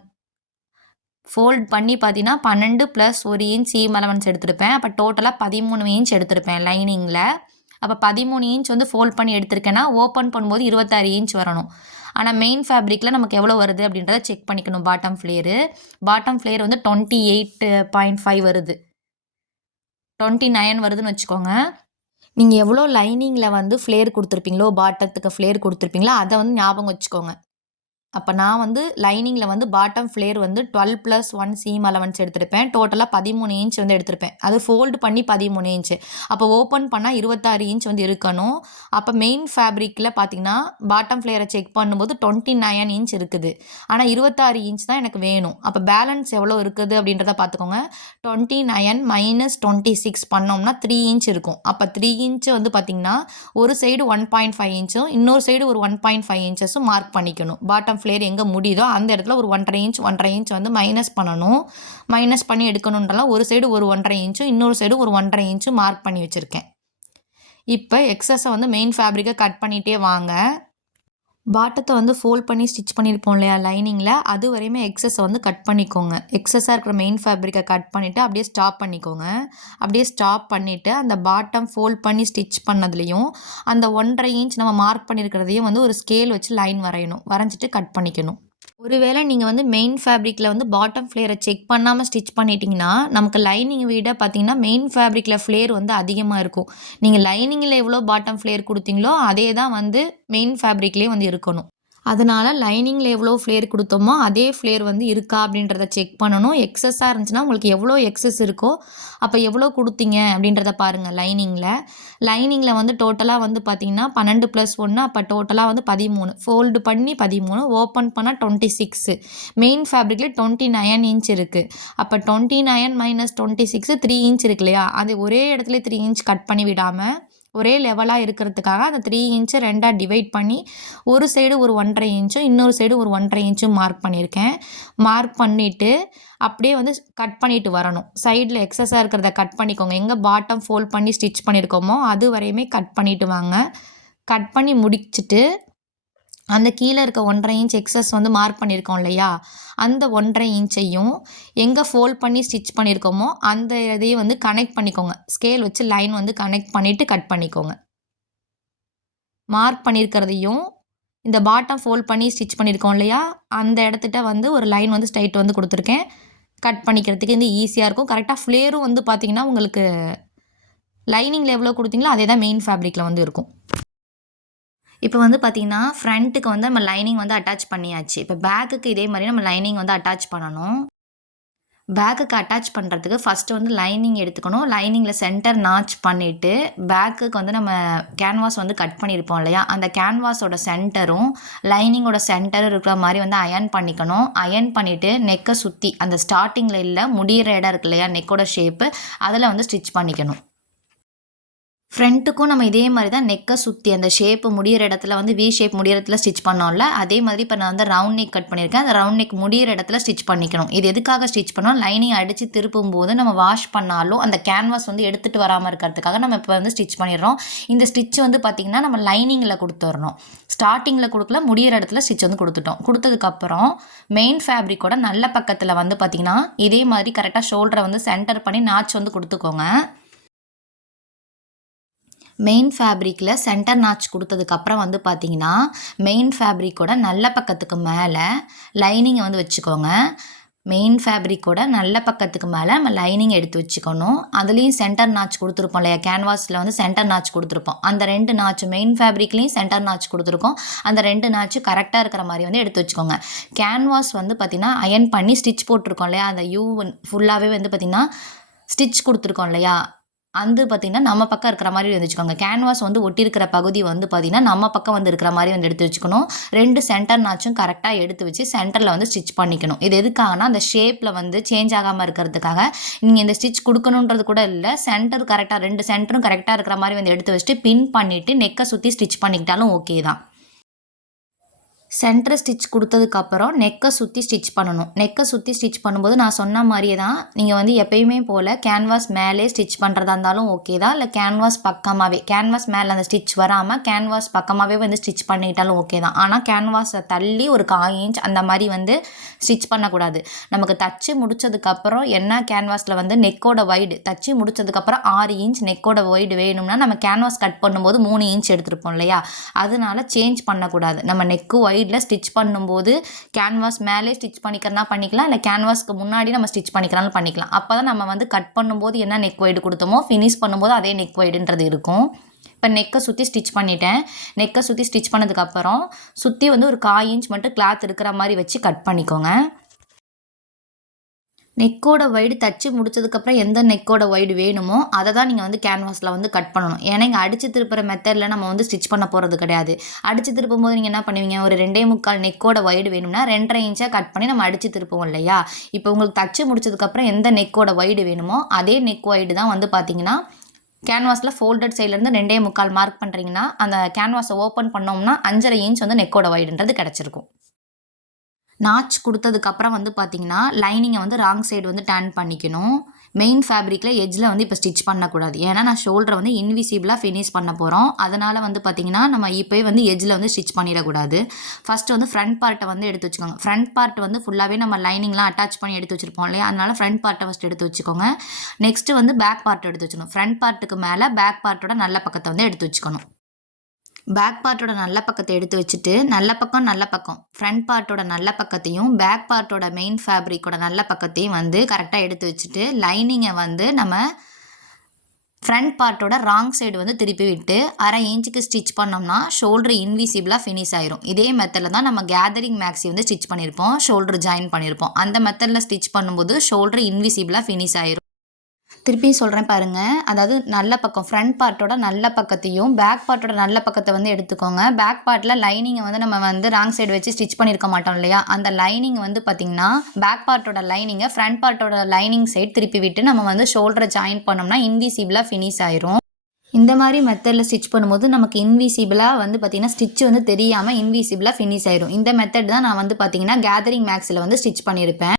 ஃபோல்ட் பண்ணி பார்த்தீங்கன்னா 12 + 1 இன்ச் சீம் அலவன்ஸ் எடுத்திருப்பேன். அப்போ டோட்டலாக 13 இன்ச் எடுத்திருப்பேன் லைனிங்கில். அப்போ 13 இன்ச் வந்து ஃபோல்ட் பண்ணி எடுத்திருக்கேன்னா ஓப்பன் பண்ணும்போது 26 இன்ச் வரணும். ஆனால் மெயின் ஃபேப்ரிக்கில் நமக்கு எவ்வளோ வருது அப்படின்றத செக் பண்ணிக்கணும். பாட்டம் ஃப்ளேர் வந்து 28.5 வருது, 29 வருதுன்னு வச்சுக்கோங்க. நீங்கள் எவ்வளோ லைனிங்கில் வந்து ஃப்ளேர் கொடுத்துருப்பீங்களோ, பாட்டத்துக்கு ஃப்ளேர் கொடுத்துருப்பீங்களோ அதை வந்து ஞாபகம் வச்சுக்கோங்க. அப்போ நான் வந்து லைனிங்கில் வந்து பாட்டம் ஃப்ளேர் வந்து 12+1 சீம் அலவன்ஸ் எடுத்திருப்பேன். டோட்டலாக 13 இன்ச் வந்து எடுத்திருப்பேன். அது ஃபோல்டு பண்ணி 13 இன்ச்சு. அப்போ ஓப்பன் பண்ணால் 26 இன்ச் வந்து இருக்கணும். அப்போ மெயின் ஃபேப்ரிக்கில் பார்த்தீங்கன்னா பாட்டம் ஃப்ளேரை செக் பண்ணும்போது 29 இன்ச் இருக்குது. ஆனால் 26 இன்ச் தான் எனக்கு வேணும். அப்போ பேலன்ஸ் எவ்வளோ இருக்குது அப்படின்றத பார்த்துக்கோங்க. 29 - 26 பண்ணோம்னா 3 இன்ச் இருக்கும். அப்போ 3 இன்ச்சு வந்து பார்த்திங்கன்னா ஒரு சைடு 1.5 இன்ச்சும் இன்னொரு சைடு ஒரு 1.5 இன்ச்சஸும் மார்க் பண்ணிக்கணும். பாட்டம் ஃப்ளேர் எங்கே முடியுதோ அந்த இடத்துல ஒரு 1.5 இன்ச் வந்து மைனஸ் பண்ணணும். மைனஸ் பண்ணி எடுக்கணுன்றலாம் ஒரு சைடு ஒரு 1.5 இன்ச்சும் இன்னொரு சைடு ஒரு 1.5 இன்ச்சும் மார்க் பண்ணி வச்சுருக்கேன். இப்போ எக்ஸஸை வந்து மெயின் ஃபேப்ரிக்கை கட் பண்ணிகிட்டே வாங்க. பாட்டத்தை வந்து ஃபோல்ட் பண்ணி ஸ்டிச் பண்ணியிருப்போம் இல்லையா லைனிங்கில், அது வரையுமே எக்ஸஸை வந்து கட் பண்ணிக்கோங்க. எக்ஸஸாக இருக்கிற மெயின் ஃபேப்ரிக்கை கட் பண்ணிவிட்டு அப்படியே ஸ்டாப் பண்ணிக்கோங்க. அப்படியே ஸ்டாப் பண்ணிவிட்டு அந்த பாட்டம் ஃபோல்ட் பண்ணி ஸ்டிச் பண்ணதுலேயும் அந்த 1.5 இன்ச் நம்ம மார்க் பண்ணியிருக்கிறதையும் வந்து ஒரு ஸ்கேல் வச்சு லைன் வரையணும். வரைஞ்சிட்டு கட் பண்ணிக்கணும். ஒருவேளை நீங்கள் வந்து மெயின் ஃபேப்ரிக்கில் வந்து பாட்டம் ஃப்ளேரை செக் பண்ணாமல் ஸ்டிச் பண்ணிட்டீங்கன்னா நமக்கு லைனிங் விட பார்த்தீங்கன்னா மெயின் ஃபேப்ரிக்கில் ஃப்ளேர் வந்து அதிகமாக இருக்கும். நீங்கள் லைனிங்கில் எவ்வளோ பாட்டம் ஃப்ளேர் கொடுத்தீங்களோ அதே தான் வந்து மெயின் ஃபேப்ரிக்லேயே வந்து இருக்கணும். அதனால் லைனிங்கில் எவ்வளோ ஃப்ளேர் கொடுத்தோமோ அதே ஃப்ளேர் வந்து இருக்கா அப்படின்றத செக் பண்ணணும். எக்ஸஸாக இருந்துச்சுன்னா உங்களுக்கு எவ்வளோ எக்ஸஸ் இருக்கோ அப்போ எவ்வளோ கொடுத்தீங்க அப்படின்றத பாருங்கள். லைனிங்கில் வந்து டோட்டலாக வந்து பார்த்திங்கன்னா 12+1 அப்போ டோட்டலாக வந்து 13, ஃபோல்டு பண்ணி 13, ஓப்பன் பண்ணால் 26. மெயின் ஃபேப்ரிக்கில் 29 இன்ச் இருக்குது. அப்போ 29 - 26 3 இன்ச் இருக்கு இல்லையா, அது ஒரே இடத்துல 3 இன்ச் கட் பண்ணி விடாமல் ஒரே லெவலாக இருக்கிறதுக்காக அந்த 3 இன்ச்சை 2ஆக டிவைட் பண்ணி ஒரு சைடு ஒரு 1.5 இன்ச்சும் இன்னொரு சைடு ஒரு 1.5 இன்ச்சும் மார்க் பண்ணியிருக்கேன். மார்க் பண்ணிவிட்டு அப்படியே வந்து கட் பண்ணிட்டு வரணும். சைடில் எக்ஸஸாக இருக்கிறத கட் பண்ணிக்கோங்க. எங்கே பாட்டம் ஃபோல்ட் பண்ணி ஸ்டிச் பண்ணியிருக்கோமோ அது வரையுமே கட் பண்ணிவிட்டு வாங்க. கட் பண்ணி முடிச்சுட்டு அந்த கீழே இருக்க 1.5 இன்ச் எக்ஸஸ் வந்து மார்க் பண்ணியிருக்கோம் இல்லையா, அந்த 1.5 இன்ச்சையும் எங்கே ஃபோல்ட் பண்ணி ஸ்டிச் பண்ணியிருக்கோமோ அந்த இதையும் வந்து கனெக்ட் பண்ணிக்கோங்க. ஸ்கேல் வச்சு லைன் வந்து கனெக்ட் பண்ணிவிட்டு கட் பண்ணிக்கோங்க. மார்க் பண்ணியிருக்கிறதையும் இந்த பாட்டம் ஃபோல்ட் பண்ணி ஸ்டிச் பண்ணியிருக்கோம் இல்லையா, அந்த இடத்துட்ட வந்து ஒரு லைன் வந்து ஸ்ட்ரைட் வந்து கொடுத்துருக்கேன். கட் பண்ணிக்கிறதுக்கு வந்து ஈஸியாக இருக்கும். கரெக்டாக ஃப்ளேரும் வந்து பார்த்திங்கன்னா உங்களுக்கு லைனிங்கில் எவ்வளோ கொடுத்தீங்களோ அதே தான் மெயின் ஃபேப்ரிக்கில் வந்து இருக்கும். இப்போ வந்து பார்த்திங்கன்னா ஃப்ரண்ட்டுக்கு வந்து நம்ம லைனிங் வந்து அட்டாச் பண்ணியாச்சு. இப்போ பேக்குக்கு இதே மாதிரி நம்ம லைனிங் வந்து அட்டாச் பண்ணணும். பேக்குக்கு அட்டாச் பண்ணுறதுக்கு ஃபஸ்ட்டு வந்து லைனிங் எடுத்துக்கணும். லைனிங்கில் சென்டர் நாச் பண்ணிவிட்டு பேக்குக்கு வந்து நம்ம கேன்வாஸ் வந்து கட் பண்ணியிருப்போம் இல்லையா, அந்த கேன்வாஸோட சென்டரும் லைனிங்கோட சென்டரும் இருக்கிற மாதிரி வந்து அயர்ன் பண்ணிக்கணும். அயர்ன் பண்ணிவிட்டு நெக்கை சுற்றி அந்த ஸ்டார்டிங்கில் இல்லை முடிகிற இடம் இருக்கு இல்லையா நெக்கோட ஷேப்பு, அதில் வந்து ஸ்டிச் பண்ணிக்கணும். ஃப்ரண்ட்டுக்கும் நம்ம இதே மாதிரி தான் நெக்கை சுற்றி அந்த ஷேப்பு முடிகிற இடத்துல வந்து வி ஷேப் முடிகிற இடத்துல ஸ்டிச் பண்ணோம்ல, அதே மாதிரி இப்போ நான் வந்து ரவுண்ட் நெக் கட் பண்ணியிருக்கேன். அந்த ரவுண்ட் நெக் முடிகிற இடத்துல ஸ்டிச் பண்ணிக்கணும். இது எதுக்காக ஸ்டிச் பண்ணோம், லைனிங் அடித்து திருப்பும் போது நம்ம வாஷ் பண்ணாலும் அந்த கேன்வாஸ் வந்து எடுத்துகிட்டு வராமல் இருக்கிறதுக்காக நம்ம இப்போ வந்து ஸ்டிச் பண்ணிடுறோம். இந்த ஸ்டிச் வந்து பார்த்திங்கன்னா நம்ம லைனிங்கில் கொடுத்துட்றோம். ஸ்டார்டிங்கில் கொடுக்கல, முடிகிற இடத்துல ஸ்டிச் வந்து கொடுத்துட்டோம். கொடுத்ததுக்கப்புறம் மெயின் ஃபேப்ரிக்கோட நல்ல பக்கத்தில் வந்து பார்த்திங்கன்னா இதே மாதிரி கரெக்டாக ஷோல்டரை வந்து சென்டர் பண்ணி நாச் வந்து கொடுத்துக்கோங்க. மெயின் ஃபேப்ரிக்கில் சென்டர் நாச் கொடுத்ததுக்கப்புறம் வந்து பார்த்திங்கன்னா மெயின் ஃபேப்ரிக்கோட நல்ல பக்கத்துக்கு மேலே லைனிங்கை வந்து வச்சுக்கோங்க. மெயின் ஃபேப்ரிக்கோட நல்ல பக்கத்துக்கு மேலே நம்ம லைனிங் எடுத்து வச்சுக்கணும். அதுலேயும் சென்டர் நாச் கொடுத்துருப்போம் இல்லையா, கேன்வாஸில் வந்து சென்டர் நாச் கொடுத்துருப்போம். அந்த 2 நாச்சும் மெயின் ஃபேப்ரிக்லேயும் சென்டர் நாச் கொடுத்துருக்கோம். அந்த 2 நாச்சும் கரெக்டாக இருக்கிற மாதிரி வந்து எடுத்து வச்சுக்கோங்க. கேன்வாஸ் வந்து பார்த்திங்கன்னா அயர்ன் பண்ணி ஸ்டிச் போட்டிருக்கோம் இல்லையா, அந்த யூ ஃபுல்லாகவே வந்து பார்த்திங்கன்னா ஸ்டிச் கொடுத்துருக்கோம் இல்லையா, அது பார்த்திங்கன்னா நம்ம பக்கம் இருக்கிற மாதிரி வந்து வச்சுக்கோங்க. கேன்வாஸ் வந்து ஒட்டியிருக்கிற பகுதி வந்து பார்த்திங்கன்னா நம்ம பக்கம் வந்து இருக்கிற மாதிரி வந்து எடுத்து வச்சுக்கணும். 2 சென்டர் நாச்சும் கரெக்டாக எடுத்து வச்சு சென்டரில் வந்து ஸ்டிச் பண்ணிக்கணும். இது எதுக்காகனா அந்த ஷேப்பில் வந்து சேஞ்ச் ஆகாமல் இருக்கிறதுக்காக. நீங்கள் இந்த ஸ்டிச் கொடுக்கணுன்றது கூட இல்லை, சென்டர் கரெக்டாக 2 சென்டரும் கரெக்டாக இருக்கிற மாதிரி வந்து எடுத்து வச்சுட்டு பின் பண்ணிவிட்டு நெக்கை சுற்றி ஸ்டிச் பண்ணிக்கிட்டாலும் ஓகே தான். சென்டர் ஸ்டிச் கொடுத்ததுக்கப்புறம் நெக்கை சுற்றி ஸ்டிச் பண்ணணும். நெக்கை சுற்றி ஸ்டிச் பண்ணும்போது நான் சொன்ன மாதிரியே தான் நீங்கள் வந்து எப்பயுமே போல் கேன்வாஸ் மேலே ஸ்டிச் பண்ணுறதா இருந்தாலும் ஓகே தான், இல்லை கேன்வாஸ் பக்கமாகவே கேன்வாஸ் மேலே அந்த ஸ்டிச் வராமல் கேன்வாஸ் பக்கமாகவே வந்து ஸ்டிச் பண்ணிட்டாலும் ஓகே தான். ஆனால் கேன்வாஸை தள்ளி ஒரு 1/4 இன்ச் அந்த மாதிரி வந்து ஸ்டிச் பண்ணக்கூடாது. நமக்கு தச்சு முடித்ததுக்கப்புறம் என்ன கேன்வாஸில் வந்து நெக்கோட வைடு தச்சு முடித்ததுக்கப்புறம் 6 இன்ச் நெக்கோட வைடு வேணும்னா நம்ம கேன்வாஸ் கட் பண்ணும்போது 3 இன்ச் எடுத்துருப்போம் இல்லையா, அதனால சேஞ்ச் பண்ணக்கூடாது. நம்ம நெக்கு வைடில் ஸ்டிச் பண்ணும்போது கேன்வாஸ் மேலே ஸ்டிச் பண்ணிக்கிறனா பண்ணிக்கலாம், இல்லை கேன்வாஸ்க்கு முன்னாடி நம்ம ஸ்டிச் பண்ணிக்கிறாலும் பண்ணிக்கலாம். அப்போ தான் நம்ம வந்து கட் பண்ணும்போது என்ன நெக் வைடு கொடுத்தோமோ ஃபினிஷ் பண்ணும்போது அதே நெக் வைடுன்றது இருக்கும். இப்போ நெக்கை சுற்றி ஸ்டிச் பண்ணிட்டேன். நெக்கை சுற்றி ஸ்டிச் பண்ணதுக்கப்புறம் சுற்றி வந்து ஒரு 1/4 இன்ச் மட்டும் கிளாத் இருக்கிற மாதிரி வச்சு கட் பண்ணிக்கோங்க. நெக்கோட வைடு தச்சு முடிச்சதுக்கப்புறம் எந்த நெக்கோட வைடு வேணுமோ அதை தான் நீங்கள் வந்து கேன்வாஸில் வந்து கட் பண்ணணும். ஏன்னா இங்கே அடித்து திருப்புற மெத்தடில் நம்ம வந்து ஸ்டிச் பண்ண போகிறது கிடையாது. அடித்து திருப்பும் போது நீங்கள் என்ன பண்ணுவீங்க, ஒரு 2.25 நெக்கோட வைடு வேணும்னா 2.5 இன்ச்சாக கட் பண்ணி நம்ம அடித்து திருப்போம் இல்லையா. இப்போ உங்களுக்கு தச்சு முடிச்சதுக்கப்புறம் எந்த நெக்கோட வைடு வேணுமோ அதே நெக் வைடு தான் வந்து பார்த்தீங்கன்னா கேன்வாஸில் ஃபோல்டட் சைட்லேருந்து 2.25 மார்க் பண்ணுறீங்கன்னா அந்த கேன்வாஸை ஓப்பன் பண்ணோம்னா 5.5 இன்ச் வந்து நெக்கோட வைடுன்றது கிடச்சிருக்கும். நாச் கொடுத்ததுக்கப்புறம் வந்து பார்த்திங்கன்னா லைனிங்கை வந்து ராங் சைடு வந்து டர்ன் பண்ணிக்கணும். மெயின் ஃபேப்ரிக்கில் எஜ்ஜில் வந்து இப்போ ஸ்டிச் பண்ணக்கூடாது. ஏன்னா நான் ஷோல்டரை வந்து இன்விசிபிளாக ஃபினிஷ் பண்ண போகிறோம். அதனால் வந்து பார்த்திங்கன்னா நம்ம இப்போயே வந்து எஜ்ஜில் வந்து ஸ்டிச் பண்ணிடக்கூடாது. ஃபஸ்ட்டு வந்து ஃப்ரண்ட் பார்ட்டை வந்து எடுத்து வச்சுக்கோங்க. ஃப்ரண்ட் பார்ட் வந்து ஃபுல்லாகவே நம்ம லைனிங்லாம் அட்டாச் பண்ணி எடுத்து வச்சுருப்போம் இல்லையா, அதனால் ஃப்ரண்ட் பார்ட்டை ஃபஸ்ட் எடுத்து வச்சுக்கோங்க. நெக்ஸ்ட்டு வந்து பேக் பார்ட் எடுத்து வச்சுக்கணும். ஃப்ரண்ட் பார்ட்டுக்கு மேலே பேக் பார்ட்டோட நல்ல பக்கத்தை வந்து எடுத்து வச்சுக்கணும். பேக் பார்ட்டோட நல்ல பக்கத்தை எடுத்து வச்சுட்டு நல்ல பக்கம் ஃப்ரண்ட் பார்ட்டோட நல்ல பக்கத்தையும் பேக் பார்ட்டோட மெயின் ஃபேப்ரிக்கோட நல்ல பக்கத்தையும் வந்து கரெக்டாக எடுத்து வச்சுட்டு லைனிங்கை வந்து நம்ம ஃப்ரண்ட் பார்ட்டோட ராங் சைடு வந்து திருப்பி விட்டு 1/2 இன்ச்சுக்கு ஸ்டிச் பண்ணோம்னா ஷோல்டர் இன்விசிபிளாக ஃபினிஷ் ஆயிரும். இதே மெத்தடில் தான் நம்ம கேதரிங் மேக்ஸி வந்து ஸ்டிச் பண்ணியிருப்போம், ஷோல்டர் ஜாயின் பண்ணியிருப்போம். அந்த மெத்தடில் ஸ்டிச் பண்ணும்போது ஷோல்டர் இன்விசிபிளாக ஃபினிஷ் ஆயிரும். திருப்பியும் சொல்கிறேன் பாருங்கள், அதாவது நல்ல பக்கம் ஃப்ரண்ட் பார்ட்டோட நல்ல பக்கத்தையும் பேக் பார்ட்டோட நல்ல பக்கத்தை வந்து எடுத்துக்கோங்க. பேக் பார்ட்டில் லைனிங்கை வந்து நம்ம வந்து ராங் சைடு வச்சு ஸ்டிச் பண்ணியிருக்க மாட்டோம் இல்லையா, அந்த லைனிங் வந்து பார்த்திங்கன்னா பேக் பார்ட்டோட லைனிங்கை ஃப்ரண்ட் பார்ட்டோட லைனிங் சைடு திருப்பி விட்டு நம்ம வந்து ஷோல்டரை ஜாயின் பண்ணோம்னா இன்விசிபிளாக ஃபினிஷ் ஆயிரும். இந்த மாதிரி மெத்தடில் ஸ்டிச் பண்ணும்போது நமக்கு இன்விசிபிளாக வந்து பார்த்திங்கன்னா ஸ்டிச் வந்து தெரியாமல் இன்விசிபிளாக ஃபினிஷ் ஆயிரும். இந்த மெத்தட் தான் நான் வந்து பார்த்திங்கன்னா கேதரிங் மேக்ஸில் வந்து ஸ்டிச் பண்ணியிருப்பேன்.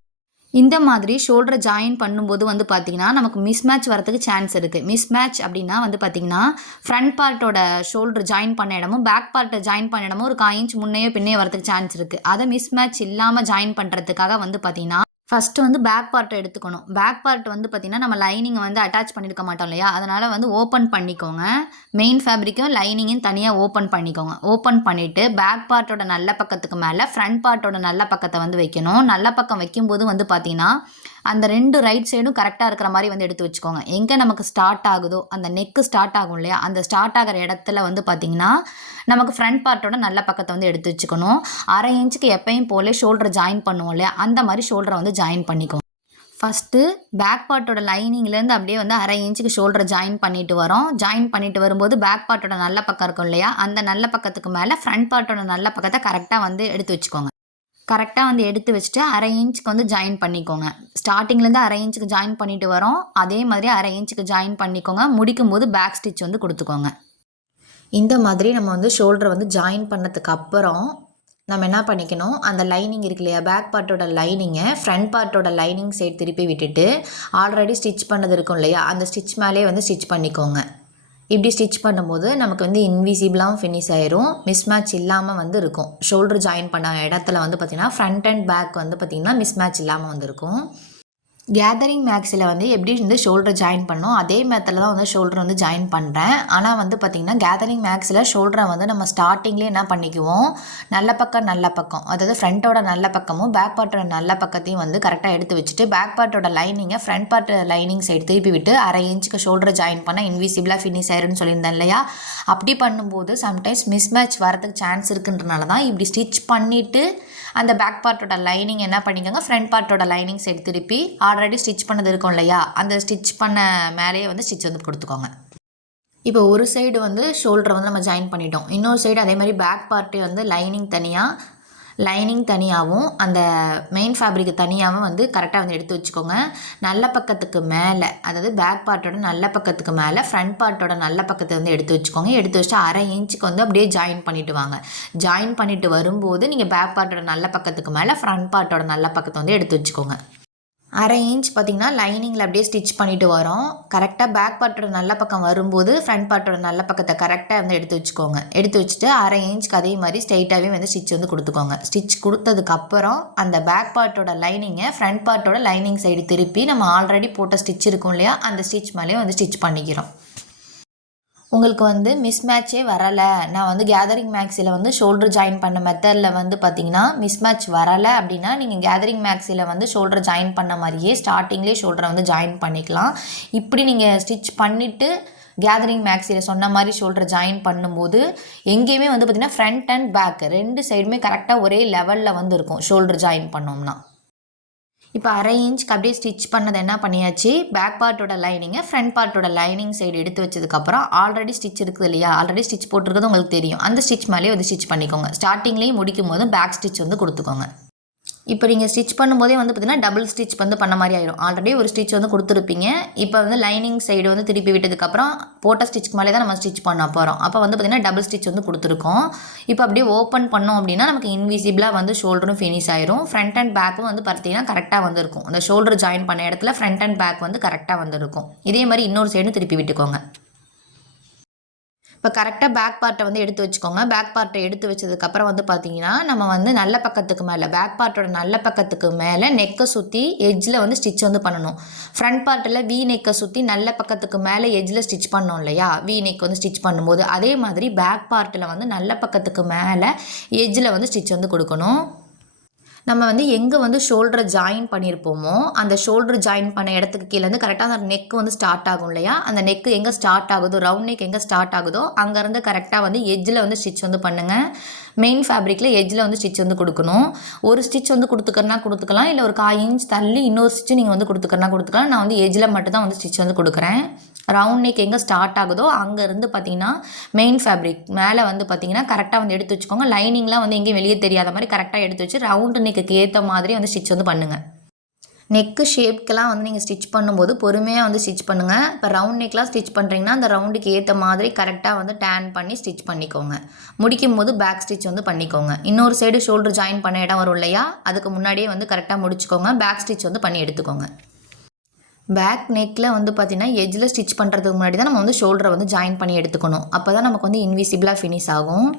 இந்த மாதிரி ஷோல்டரை ஜாயின் பண்ணும்போது வந்து பார்த்திங்கன்னா நமக்கு மிஸ்மேட்ச் வரதுக்கு சான்ஸ் இருக்குது. மிஸ்மேட்ச் அப்படின்னா வந்து பார்த்திங்கன்னா ஃப்ரண்ட் பார்ட்டோட ஷோல்டர் ஜாயின் பண்ண இடமும் பேக் பார்ட்டை ஜாயின் பண்ண இடமும் ஒரு 1/4 இன்ச் முன்னையோ பின்னையோ வரதுக்கு சான்ஸ் இருக்குது. அதை மிஸ்மேட்ச் இல்லாமல் ஜாயின் பண்ணுறதுக்காக வந்து பார்த்திங்கன்னா ஃபஸ்ட்டு வந்து பேக் பார்ட்டை எடுத்துக்கணும். பேக் பார்ட் வந்து பார்த்திங்கன்னா நம்ம லைனிங்கை வந்து அட்டாச் பண்ணியிருக்க மாட்டோம் இல்லையா, அதனால் வந்து ஓப்பன் பண்ணிக்கோங்க. மெயின் ஃபேப்ரிக்கும் லைனிங்கும் தனியாக ஓப்பன் பண்ணிக்கோங்க. ஓப்பன் பண்ணிவிட்டு பேக் பார்ட்டோட நல்ல பக்கத்துக்கு மேலே ஃப்ரண்ட் பார்ட்டோட நல்ல பக்கத்தை வந்து வைக்கணும். நல்ல பக்கம் வைக்கும்போது வந்து பார்த்திங்கன்னா அந்த 2 ரைட் சைடும் கரெக்டாக இருக்கிற மாதிரி வந்து எடுத்து வச்சுக்கோங்க. எங்கே நமக்கு ஸ்டார்ட் ஆகுதோ அந்த நெக்கு ஸ்டார்ட் ஆகும் இல்லையா, அந்த ஸ்டார்ட் ஆகிற இடத்துல வந்து பார்த்திங்கன்னா நமக்கு ஃப்ரண்ட் பார்ட்டோட நல்ல பக்கத்தை வந்து எடுத்து வச்சுக்கணும். 1/2 இன்ச்சுக்கு எப்பயும் போல ஷோல்டரை ஜாயின் பண்ணுவோம் இல்லையா, அந்த மாதிரி ஷோல்டரை வந்து ஜாயின் பண்ணிக்கோங்க. ஃபஸ்ட்டு பேக் பார்ட்டோட லைனிங்லேருந்து அப்படியே வந்து 1/2 இன்ச்சுக்கு ஷோல்டரை ஜாயின் பண்ணிட்டு வரோம். ஜாயின் பண்ணிட்டு வரும்போது பேக் பார்ட்டோட நல்ல பக்கம் இருக்கும் இல்லையா, அந்த நல்ல பக்கத்துக்கு மேலே ஃப்ரண்ட் பார்ட்டோட நல்ல பக்கத்தை கரெக்டாக வந்து எடுத்து வச்சுக்கோங்க. கரெக்டாக வந்து எடுத்து வச்சுட்டு 1/2 இன்ச்சுக்கு வந்து ஜாயின் பண்ணிக்கோங்க. ஸ்டார்டிங்லேருந்து 1/2 இன்ச்சுக்கு ஜாயின் பண்ணிட்டு வரோம். அதே மாதிரி 1/2 இன்ச்சுக்கு ஜாயின் பண்ணிக்கோங்க. முடிக்கும் போது பேக் ஸ்டிச் வந்து கொடுத்துக்கோங்க. இந்த மாதிரி நம்ம வந்து ஷோல்டரை வந்து ஜாயின் பண்ணதுக்கு அப்புறம் நம்ம என்ன பண்ணிக்கணும், அந்த லைனிங் இருக்கு இல்லையா, பேக் பார்ட்டோட லைனிங்கை ஃப்ரண்ட் பார்ட்டோட லைனிங் சைடு திருப்பி விட்டுட்டு ஆல்ரெடி ஸ்டிச் பண்ணது இருக்கும் இல்லையா, அந்த ஸ்டிச் மேலே வந்து ஸ்டிச் பண்ணிக்கோங்க. இப்படி ஸ்டிச் பண்ணும்போது நமக்கு வந்து இன்விசிபிளாகவும் ஃபினிஷ் ஆயிரும், மிஸ்மேட்ச் இல்லாமல் வந்து இருக்கும். ஷோல்டர் ஜாயின் பண்ண இடத்துல வந்து பார்த்திங்கன்னா ஃப்ரண்ட் அண்ட் பேக் வந்து பார்த்திங்கன்னா மிஸ்மேட்ச் இல்லாமல் வந்துருக்கும். கேதரிங் மேக்ஸில் வந்து எப்படி வந்து ஷோல்டர் ஜாயின் பண்ணோம் அதே மெத்தடில் தான் வந்து ஷோல்டர் வந்து ஜாயின் பண்ணுறேன். ஆனால் வந்து பார்த்திங்கன்னா கேதரிங் மேக்ஸில் ஷோல்டரை வந்து நம்ம ஸ்டார்டிங்லேயே என்ன பண்ணிக்குவோம், நல்ல பக்கம் அதாவது ஃப்ரண்ட்டோட நல்ல பக்கமும் பேக் பார்ட்டோட நல்ல பக்கத்தையும் வந்து கரெக்டாக எடுத்து வச்சுட்டு பேக் பார்ட்டோட லைனிங்கை ஃப்ரண்ட் பார்ட் லைனிங் சைடு திருப்பி விட்டு 1/2 இன்ச்சுக்கு ஷோல்டரை ஜாயின் பண்ணால் இன்விசிபிளாக ஃபினிஷ் ஆயிருன்னு சொல்லியிருந்தேன் இல்லையா. அப்படி பண்ணும்போது சம்டைம்ஸ் மிஸ்மேட்ச் வரதுக்கு சான்ஸ் இருக்குன்றனால தான் இப்படி ஸ்டிச் பண்ணிவிட்டு அந்த பேக் பார்ட்டோட லைனிங் என்ன பண்ணிக்கோங்க, ஃப்ரண்ட் பார்ட்டோட லைனிங் சைடு திருப்பி ஆல்ரெடி ஸ்டிச் பண்ணது இருக்கும் இல்லையா, அந்த ஸ்டிச் பண்ண மேலேயே வந்து ஸ்டிச் வந்து கொடுத்துக்கோங்க. இப்போ ஒரு சைடு வந்து ஷோல்டரை வந்து நம்ம ஜாயின் பண்ணிட்டோம், இன்னொரு சைடு அதே மாதிரி பேக் பார்ட்டு வந்து லைனிங் தனியாகவும் அந்த மெயின் ஃபேப்ரிக் தனியாகவும் வந்து கரெக்டாக வந்து எடுத்து வச்சுக்கோங்க. நல்ல பக்கத்துக்கு மேலே, அதாவது பேக் பார்ட்டோட நல்ல பக்கத்துக்கு மேலே ஃப்ரண்ட் பார்ட்டோட நல்ல பக்கத்தை வந்து எடுத்து வச்சுக்கோங்க. எடுத்து வச்சுட்டு 1/2 இன்ச்சுக்கு வந்து அப்படியே ஜாயின் பண்ணிவிட்டு வாங்க. ஜாயின் பண்ணிவிட்டு வரும்போது நீங்கள் பேக் பார்ட்டோட நல்ல பக்கத்துக்கு மேலே ஃப்ரண்ட் பார்ட்டோட நல்ல பக்கத்தை வந்து எடுத்து வச்சுக்கோங்க. 1/2 இன்ச் பார்த்திங்கன்னா லைனிங்கில் அப்படியே ஸ்டிச் பண்ணிவிட்டு வரோம். கரெக்டாக பேக் பார்ட்டோட நல்ல பக்கம் வரும்போது ஃப்ரண்ட் பார்ட்டோட நல்ல பக்கத்தை கரெக்டாக வந்து எடுத்து வச்சுக்கோங்க. எடுத்து வச்சுட்டு 1/2 இன்ச்சுக்கு அதே மாதிரி ஸ்ட்ரைட்டாகவே வந்து ஸ்டிச் வந்து கொடுத்துக்கோங்க. ஸ்டிச் கொடுத்ததுக்கப்புறம் அந்த பேக் பார்ட்டோட லைனிங்கை ஃப்ரண்ட் பார்ட்டோட லைனிங் சைடு திருப்பி நம்ம ஆல்ரெடி போட்ட ஸ்டிச் இருக்கும் இல்லையா, அந்த ஸ்டிச் மேலேயே வந்து ஸ்டிச் பண்ணிக்கிறோம். உங்களுக்கு வந்து மிஸ்மேட்சே வரலை, நான் வந்து கேதரிங் மேக்ஸில் வந்து ஷோல்டர் ஜாயின் பண்ண மெத்தடில் வந்து பார்த்திங்கன்னா மிஸ்மேட்ச் வரலை அப்படின்னா நீங்கள் கேதரிங் மேக்ஸில் வந்து ஷோல்டர் ஜாயின் பண்ண மாதிரியே ஸ்டார்டிங்லேயே ஷோல்டரை வந்து ஜாயின் பண்ணிக்கலாம். இப்படி நீங்கள் ஸ்டிச் பண்ணிவிட்டு கேதரிங் மேக்ஸில் சொன்ன மாதிரி ஷோல்டர் ஜாயின் பண்ணும்போது எங்கேயுமே வந்து பார்த்திங்கன்னா ஃப்ரண்ட் அண்ட் பேக் 2 சைடுமே கரெக்டாக ஒரே லெவலில் வந்து இருக்கும் ஷோல்டர் ஜாயின் பண்ணோம்னா. இப்போ 1/2 இன்ச்சுக்கு அப்படியே ஸ்டிச் பண்ணது என்ன பண்ணியாச்சு, பேக் பார்ட்டோட லைனிங்கை ஃப்ரண்ட் பார்ட்டோட லைனிங் சைடு எடுத்து வச்சதுக்கப்புறம் ஆல்ரெடி ஸ்டிச் இருக்குது இல்லையா, ஆல்ரெடி ஸ்டிச் போட்டிருக்கிறது உங்களுக்கு தெரியும், அந்த ஸ்டிச் மேலேயே வந்து ஸ்டிச் பண்ணிக்கோங்க. ஸ்டார்டிங்லேயும் முடிக்கும் போது பேக் ஸ்டிச் வந்து கொடுத்துக்கோங்க. இப்போ நீங்கள் ஸ்டிச் பண்ணும்போதே வந்து பார்த்திங்கன்னா டபுள் ஸ்டிச் வந்து பண்ண மாதிரி ஆயிடும். ஆல்ரெடி ஒரு ஸ்டிச் வந்து கொடுத்துருப்பீங்க, இப்போ வந்து லைனிங் சைடு வந்து திருப்பி விட்டதுக்கப்புறம் போட்ட ஸ்டிச்சுக்கு மேலே தான் நம்ம ஸ்டிச் பண்ண போகிறோம். அப்போ வந்து பார்த்திங்கன்னா டபுள் ஸ்டிச் வந்து கொடுத்துருக்கோம். இப்போ அப்படியே ஓப்பன் பண்ணோம் அப்படின்னா நமக்கு இன்விசிபிளாக வந்து ஷோல்டரும் ஃபினிஷ் ஆயிரும். ஃப்ரண்ட் அண்ட் பேக்கும் வந்து பார்த்திங்கன்னா கரெக்டாக வந்து இருக்கும். அந்த ஷோல்டர் ஜாயின் பண்ண இடத்துல ஃப்ரண்ட் அண்ட் பேக் வந்து கரெக்டாக வந்து இருக்கும். இதே மாதிரி இன்னொரு சைடும் திருப்பி விட்டுக்கோங்க. இப்போ கரெக்டாக பேக் பார்ட்டை வந்து எடுத்து வச்சுக்கோங்க. பேக் பார்ட்டை எடுத்து வச்சதுக்கப்புறம் வந்து பார்த்திங்கன்னா நம்ம வந்து நல்ல பக்கத்துக்கு மேலே பேக் பார்ட்டோட நல்ல பக்கத்துக்கு மேலே நெக்கை சுற்றி எட்ஜில் வந்து ஸ்டிச் வந்து பண்ணணும். ஃப்ரண்ட் பார்ட்டில் வி நெக்கை சுற்றி நல்ல பக்கத்துக்கு மேலே எட்ஜில் ஸ்டிச் பண்ணோம் இல்லையா, வி நெக் வந்து ஸ்டிச் பண்ணும்போது அதே மாதிரி பேக் பார்ட்டில் வந்து நல்ல பக்கத்துக்கு மேலே எட்ஜில் வந்து ஸ்டிச் வந்து கொடுக்கணும். நம்ம வந்து எங்கே வந்து ஷோல்டரை ஜாயின் பண்ணியிருப்போமோ அந்த ஷோல்டர் ஜாயின் பண்ண இடத்துக்கு கீழே வந்து கரெக்டாக அந்த நெக் வந்து ஸ்டார்ட் ஆகும் இல்லையா, அந்த நெக்கு எங்கே ஸ்டார்ட் ஆகுதோ, ரவுண்ட் நெக் எங்கே ஸ்டார்ட் ஆகுதோ அங்கேருந்து கரெக்டாக வந்து எட்ஜில் வந்து ஸ்டிச் வந்து பண்ணுங்கள். மெயின் ஃபேப்ரிக்கில் எட்ஜில் வந்து ஸ்டிச் வந்து கொடுக்கணும். ஒரு ஸ்டிச் வந்து கொடுத்துக்கலாம், இல்லை ஒரு 1/4 இன்ச் தள்ளி இன்னொரு ஸ்டிச் நீங்கள் வந்து கொடுத்துக்கலாம். நான் வந்து எட்ஜில் மட்டும் தான் வந்து ஸ்டிச் வந்து கொடுக்குறேன். ரவுண்ட் நெக் எங்கே ஸ்டார்ட் ஆகுதோ அங்கேருந்து பார்த்தீங்கன்னா மெயின் ஃபேப்ரிக் மேலே வந்து பார்த்தீங்கன்னா கரெக்டாக வந்து எடுத்து வச்சுக்கோங்க. லைனிங்லாம் வந்து எங்கேயும் வெளியே தெரியாத மாதிரி கரெக்டாக எடுத்து வச்சு ரவுண்டு நெக்குக்கு ஏற்ற மாதிரி வந்து ஸ்டிச் வந்து பண்ணுங்கள். நெக்கு ஷேப்க்கெலாம் வந்து நீங்கள் ஸ்டிச் பண்ணும்போது பொறுமையாக வந்து ஸ்டிச் பண்ணுங்கள். இப்போ ரவுண்ட் நெக்லாம் ஸ்டிச் பண்ணுறீங்கன்னா அந்த ரவுண்டுக்கு ஏற்ற மாதிரி கரெக்டாக வந்து டேன் பண்ணி ஸ்டிச் பண்ணிக்கோங்க. முடிக்கும் போது பேக் ஸ்டிச் வந்து பண்ணிக்கோங்க. இன்னொரு சைடு ஷோல்டர் ஜாயின் பண்ண இடம் வரும் இல்லையா, அதுக்கு முன்னாடியே வந்து கரெக்டாக முடிச்சுக்கோங்க. பேக் ஸ்டிச் வந்து பண்ணி எடுத்துக்கோங்க. பேக் நெக்கில் வந்து பார்த்திங்கன்னா எட்ஜில் ஸ்டிச் பண்ணுறதுக்கு முன்னாடி தான் நம்ம வந்து ஷோல்டரை வந்து ஜாயின் பண்ணி எடுத்துக்கணும். அப்போ தான் நமக்கு வந்து இன்விசிபிளாக ஃபினிஷ் ஆகும்.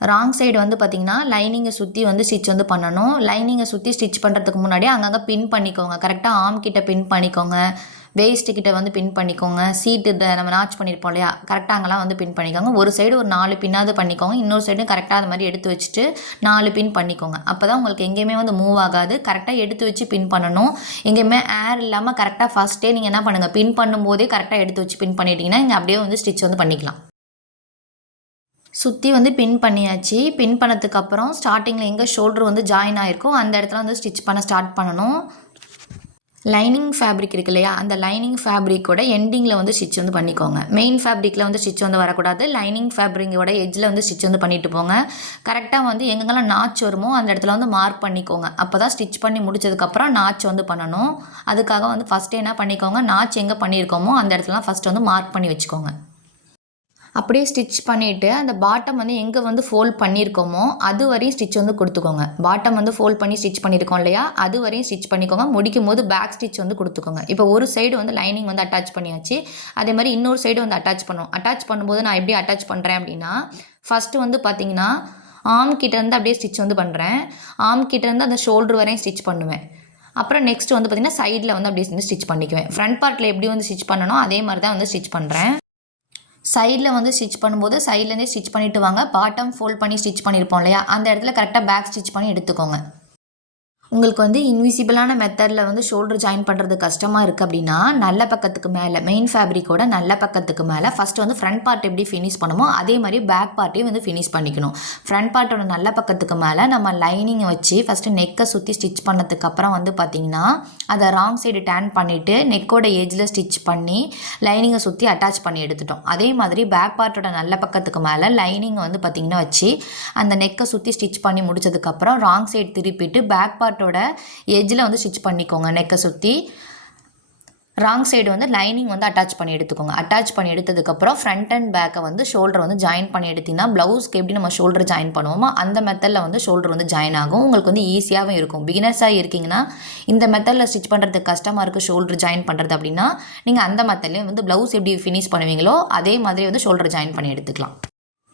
ராங் சைடு வந்து பார்த்திங்கன்னா லைனிங்கை சுற்றி வந்து ஸ்டிச் வந்து பண்ணணும். லைனிங்கை சுற்றி ஸ்டிச் பண்ணுறதுக்கு முன்னாடி அங்கங்கே பின் பண்ணிக்கோங்க. கரெக்டாக ஆர்ம் கிட்ட பின் பண்ணிக்கோங்க, வேஸ்ட்டு கிட்ட வந்து பின் பண்ணிக்கோங்க. சீட்டு நம்ம நாச் பண்ணியிருப்போம் இல்லையா, கரெக்டாக அங்கெல்லாம் வந்து பின் பண்ணிக்கோங்க. ஒரு சைடு ஒரு 4 பின்னாவது பண்ணிக்கோங்க, இன்னொரு சைடும் கரெக்டாக அது மாதிரி எடுத்து வச்சுட்டு 4 பின் பண்ணிக்கோங்க. அப்போ தான் உங்களுக்கு எங்கேயுமே வந்து மூவ் ஆகாது. கரெக்டாக எடுத்து வச்சு பின் பண்ணணும். எங்கேயுமே ஏர் இல்லாமல் கரெக்டாக ஃபஸ்ட்டே நீங்கள் என்ன பண்ணுங்கள், பின் பண்ணும்போதே கரெக்டாக எடுத்து வச்சு பின் பண்ணிட்டீங்கன்னா இங்கே அப்படியே வந்து ஸ்டிச் வந்து பண்ணிக்கலாம். சுற்றி வந்து பின் பண்ணியாச்சு. பின் பண்ணதுக்கப்புறம் ஸ்டார்டிங்கில் எங்கே ஷோல்டர் வந்து ஜாயின் ஆகிருக்கோ அந்த இடத்துல வந்து ஸ்டிச் பண்ண ஸ்டார்ட் பண்ணணும். லைனிங் ஃபேப்ரிக் இருக்கு இல்லையா, அந்த லைனிங் ஃபேப்ரிக்கோட எண்டிங்கில் வந்து ஸ்டிச் வந்து பண்ணிக்கோங்க. மெயின் ஃபேப்ரிக்கில் வந்து ஸ்டிச் வந்து வரக்கூடாது. லைனிங் ஃபேப்ரிக்கோட எட்ஜில் வந்து ஸ்டிச் வந்து பண்ணிட்டு போங்க. கரெக்டாக வந்து எங்கெங்கெல்லாம் நாச் வருமோ அந்த இடத்துல வந்து மார்க் பண்ணிக்கோங்க. அப்போ தான் ஸ்டிச் பண்ணி முடிச்சதுக்கப்புறம் நாச் வந்து பண்ணணும். அதுக்காக வந்து ஃபஸ்ட்டு என்ன பண்ணிக்கோங்க, நாச் எங்கே பண்ணியிருக்கோமோ அந்த இடத்துலலாம் ஃபஸ்ட்டு வந்து மார்க் பண்ணி வச்சுக்கோங்க. அப்படியே ஸ்டிச் பண்ணிவிட்டு அந்த பாட்டம் வந்து எங்கே வந்து ஃபோல்ட் பண்ணியிருக்கோமோ அது வரையும் ஸ்டிச் வந்து கொடுத்துக்கோங்க. பாட்டம் வந்து ஃபோல்ட் பண்ணி ஸ்டிச் பண்ணியிருக்கோம் இல்லையா, அது வரையும் ஸ்டிச் பண்ணிக்கோங்க. முடிக்கும் போது பேக் ஸ்டிச் வந்து கொடுத்துக்கோங்க. இப்போ ஒரு சைடு வந்து லைனிங் வந்து அட்டாச் பண்ணியாச்சு. அதே மாதிரி இன்னொரு சைடு வந்து அட்டாச் பண்ணுவோம். அட்டாச் பண்ணும்போது நான் எப்படி அட்டாச் பண்ணுறேன் அப்படின்னா, ஃபஸ்ட்டு வந்து பார்த்தீங்கன்னா ஆர்ம் கிட்டேருந்து அப்படியே ஸ்டிச் வந்து பண்ணுறேன். ஆர்ம் கிட்டேருந்து அந்த ஷோல்டர் வரையும் ஸ்டிச் பண்ணுவேன். அப்புறம் நெக்ஸ்ட் வந்து பார்த்திங்கன்னா சைடில் வந்து அப்படியே வந்து ஸ்டிச் பண்ணிக்குவேன். ஃப்ரண்ட் பார்ட்டில் எப்படி வந்து ஸ்டிச் பண்ணணும் அதே மாதிரி தான் வந்து ஸ்டிச் பண்ணுறேன். சைடில் வந்து ஸ்டிச் பண்ணும்போது சைட்லேருந்தே ஸ்டிச் பண்ணிவிட்டு வாங்க. பாட்டம் ஃபோல்ட் பண்ணி ஸ்டிச் பண்ணியிருப்போம் இல்லையா, அந்த இடத்துல கரெக்டாக பேக் ஸ்டிச் பண்ணி எடுத்துக்கோங்க. உங்களுக்கு வந்து இன்விசிபிளான மெத்தடில் வந்து ஷோல்டர் ஜாயின் பண்ணுறது கஷ்டமாக இருக்குது அப்படின்னா, நல்ல பக்கத்துக்கு மேலே மெயின் ஃபேப்ரிக்கோட நல்ல பக்கத்துக்கு மேலே ஃபஸ்ட்டு வந்து ஃப்ரண்ட் பார்ட் எப்படி ஃபினிஷ் பண்ணுமோ அதே மாதிரி பேக் பார்ட்டையும் வந்து ஃபினிஷ் பண்ணிக்கணும். ஃப்ரண்ட் பார்ட்டோட நல்ல பக்கத்துக்கு மேலே நம்ம லைனிங்கை வச்சு ஃபஸ்ட்டு நெக்கை சுற்றி ஸ்டிச் பண்ணதுக்கப்புறம் வந்து பார்த்திங்கன்னா அதை ராங் சைடு டேன் பண்ணிவிட்டு நெக்கோட ஏஜில் ஸ்டிச் பண்ணி லைனிங்கை சுற்றி அட்டாச் பண்ணி எடுத்துட்டோம். அதே மாதிரி பேக் பார்ட்டோட நல்ல பக்கத்துக்கு மேலே லைனிங்கை வந்து பார்த்திங்கன்னா வச்சு அந்த நெக்கை சுற்றி ஸ்டிச் பண்ணி முடிச்சதுக்கப்புறம் ராங் சைடு திருப்பிட்டு பேக் பார்ட் எட்ஜில் வந்து ஸ்டிச் பண்ணிக்கோங்க. நெக்கை சுற்றி ராங் சைடு வந்து லைனிங் வந்து அட்டாச் பண்ணி எடுத்துக்கோங்க. அட்டாச் பண்ணி எடுத்ததுக்கப்புறம் ஃப்ரண்ட் அண்ட் பேக்கை வந்து ஷோல்டர் வந்து ஜாயின் பண்ணி எடுத்திங்கன்னா ப்ளவுஸ்க்கு எப்படி நம்ம ஷோல்டர் ஜாயின் பண்ணுவோமோ அந்த மெத்தடில் வந்து ஷோல்டர் வந்து ஜாயின் ஆகும். உங்களுக்கு வந்து ஈஸியாகவும் இருக்கும். பிகினர்ஸாக இருக்கீங்கன்னா இந்த மெத்தடில் ஸ்டிச் பண்ணுறதுக்கு கஷ்டமாக இருக்குது ஷோல்டர் ஜாயின் பண்ணுறது அப்படின்னா நீங்கள் அந்த மெத்தட்லேயும் வந்து ப்ளவுஸ் எப்படி ஃபினிஷ் பண்ணுவீங்களோ அதே மாதிரி வந்து ஷோல்டர் ஜாயின் பண்ணி எடுத்துக்கலாம்.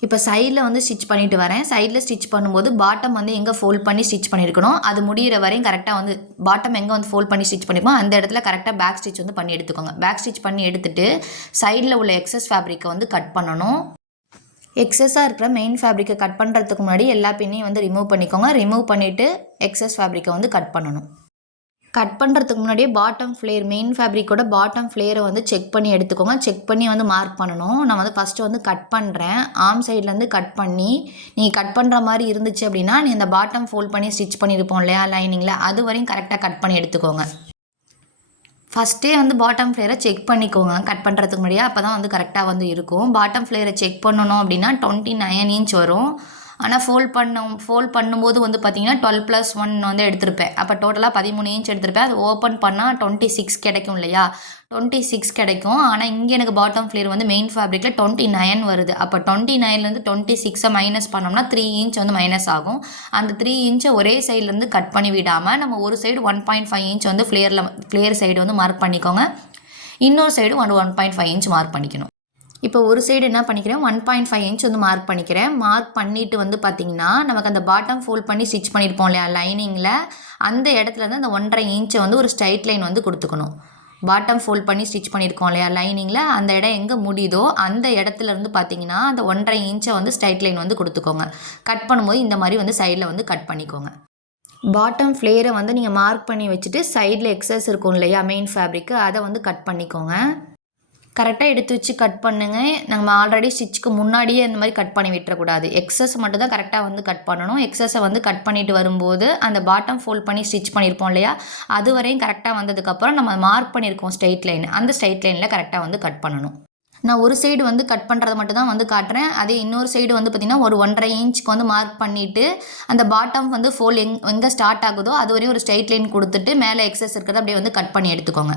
இப்போ சைடில் வந்து ஸ்டிச் பண்ணிட்டு வரேன். சைடில் ஸ்டிச் பண்ணும்போது பாட்டம் வந்து எங்கே ஃபோல்ட் பண்ணி ஸ்டிச் பண்ணியிருக்கணும் அது முடிகிற வரையும் கரெக்டாக வந்து பாட்டம் எங்கே வந்து ஃபோல்ட் பண்ணி ஸ்டிச் பண்ணியிருக்கோம் அந்த இடத்துல கரெக்டாக பேக் ஸ்டிச் வந்து பண்ணி எடுத்துக்கோங்க. பேக் ஸ்டிச் பண்ணி எடுத்துகிட்டு சைடில் உள்ள எக்ஸஸ் ஃபேப்ரிக்கை வந்து கட் பண்ணணும். எக்ஸஸாக இருக்கிற மெயின் ஃபேப்ரிக்கை கட் பண்ணுறதுக்கு முன்னாடி எல்லா பின்னையும் வந்து ரிமூவ் பண்ணிக்கோங்க. ரிமூவ் பண்ணிவிட்டு எக்ஸஸ் ஃபேப்ரிக்கை வந்து கட் பண்ணணும். கட் பண்ணுறதுக்கு முன்னாடியே பாட்டம் ஃப்ளேர் மெயின் ஃபேப்ரிக்கோட பாட்டம் ஃப்ளேரை வந்து செக் பண்ணி எடுத்துக்கோங்க. செக் பண்ணி வந்து மார்க் பண்ணணும். நான் வந்து ஃபஸ்ட்டு வந்து கட் பண்ணுறேன். ஆர்ம் சைட்லேருந்து கட் பண்ணி நீங்கள் கட் பண்ணுற மாதிரி இருந்துச்சு அப்படின்னா நீ இந்த பாட்டம் ஃபோல்ட் பண்ணி ஸ்டிச் பண்ணியிருப்போம் இல்லையா லைனிங்கில் அது வரையும் கரெக்டாக கட் பண்ணி எடுத்துக்கோங்க. ஃபஸ்ட்டே வந்து பாட்டம் ஃப்ளேரை செக் பண்ணிக்கோங்க கட் பண்ணுறதுக்கு முன்னாடியே, அப்போ தான் வந்து கரெக்டாக வந்து இருக்கும். பாட்டம் ஃப்ளேரை செக் பண்ணணும் அப்படின்னா 29 இன்ச் வரும். ஆனால் ஃபோல்ட் பண்ணும்போது வந்து பார்த்திங்கன்னா 12+1 வந்து எடுத்திருப்பேன். அப்போ டோட்டலாக 13 இன்ச் எடுத்திருப்பேன். அது ஓப்பன் பண்ணால் 26 கிடைக்கும் இல்லையா, 26 கிடைக்கும். ஆனால் இங்கே எனக்கு பாட்டம் ஃப்ளேர் வந்து மெயின் ஃபேப்ரிக்கில் 29 வருது. அப்போ 29லேருந்து 26 மைனஸ் பண்ணோம்னா 3 இன்ச் வந்து மைனஸ் ஆகும். அந்த 3 இன்ச்சை ஒரே சைட்லேருந்து கட் பண்ணி விடாமல் நம்ம ஒரு சைடு 1.5 இன்ச் வந்து ஃப்ளேர் சைடு வந்து மார்க் பண்ணிக்கோங்க. இன்னொரு சைடு 1.5 இன்ச் மார்க் பண்ணிக்கணும். இப்போ ஒரு சைடு என்ன பண்ணிக்கிறேன் 1.5 இன்ச் வந்து மார்க் பண்ணிக்கிறேன். மார்க் பண்ணிவிட்டு வந்து பார்த்திங்கன்னா நமக்கு அந்த பாட்டம் ஃபோல்ட் பண்ணி ஸ்டிச் பண்ணியிருப்போம் இல்லையா லைனிங்கில் அந்த இடத்துலேருந்து அந்த 1.5 இன்ச்சை வந்து ஒரு ஸ்ட்ரைட் லைன் வந்து கொடுத்துக்கணும். பாட்டம் ஃபோல்ட் பண்ணி ஸ்டிச் பண்ணியிருக்கோம் இல்லையா லைனிங்கில் அந்த இடம் எங்கே முடியுதோ அந்த இடத்துலேருந்து பார்த்திங்கன்னா அந்த 1.5 இன்ச்சை வந்து ஸ்ட்ரைட் லைன் வந்து கொடுத்துக்கோங்க. கட் பண்ணும்போது இந்த மாதிரி வந்து சைடில் வந்து கட் பண்ணிக்கோங்க. பாட்டம் ஃப்ளேரை வந்து நீங்கள் மார்க் பண்ணி வச்சுட்டு சைடில் எக்ஸஸ் இருக்கும் இல்லையா மெயின் ஃபேப்ரிக்கு அதை வந்து கட் பண்ணிக்கோங்க. கரெக்டாக எடுத்து வச்சு கட் பண்ணுங்கள். நம்ம ஆல்ரெடி ஸ்டிச்சுக்கு முன்னாடியே இந்த மாதிரி கட் பண்ணி விட்டுறக்கூடாது. எக்ஸஸ் மட்டும் தான் கரெக்டாக வந்து கட் பண்ணணும். எக்ஸஸை வந்து கட் பண்ணிட்டு வரும்போது அந்த பாட்டம் ஃபோல்ட் பண்ணி ஸ்டிச் பண்ணியிருப்போம் இல்லையா அது வரையும் கரெக்டாக வந்ததுக்கப்புறம் நம்ம மார்க் பண்ணியிருக்கோம் ஸ்ட்ரைட் லைன், அந்த ஸ்ட்ரைட் லைனில் கரெக்டாக வந்து கட் பண்ணணும். நான் ஒரு சைடு வந்து கட் பண்ணுறது மட்டும் தான் வந்து காட்டுறேன். அதே இன்னொரு சைடு வந்து பார்த்திங்கன்னா ஒரு 1.5 இன்ச்சுக்கு வந்து மார்க் பண்ணிவிட்டு அந்த பாட்டம் வந்து ஃபோல்ட் எங்கே ஸ்டார்ட் ஆகுதோ அது வரையும் ஒரு ஸ்ட்ரைட் லைன் கொடுத்துட்டு மேலே எக்ஸஸ் இருக்கிறத அப்படியே வந்து கட் பண்ணி எடுத்துக்கோங்க.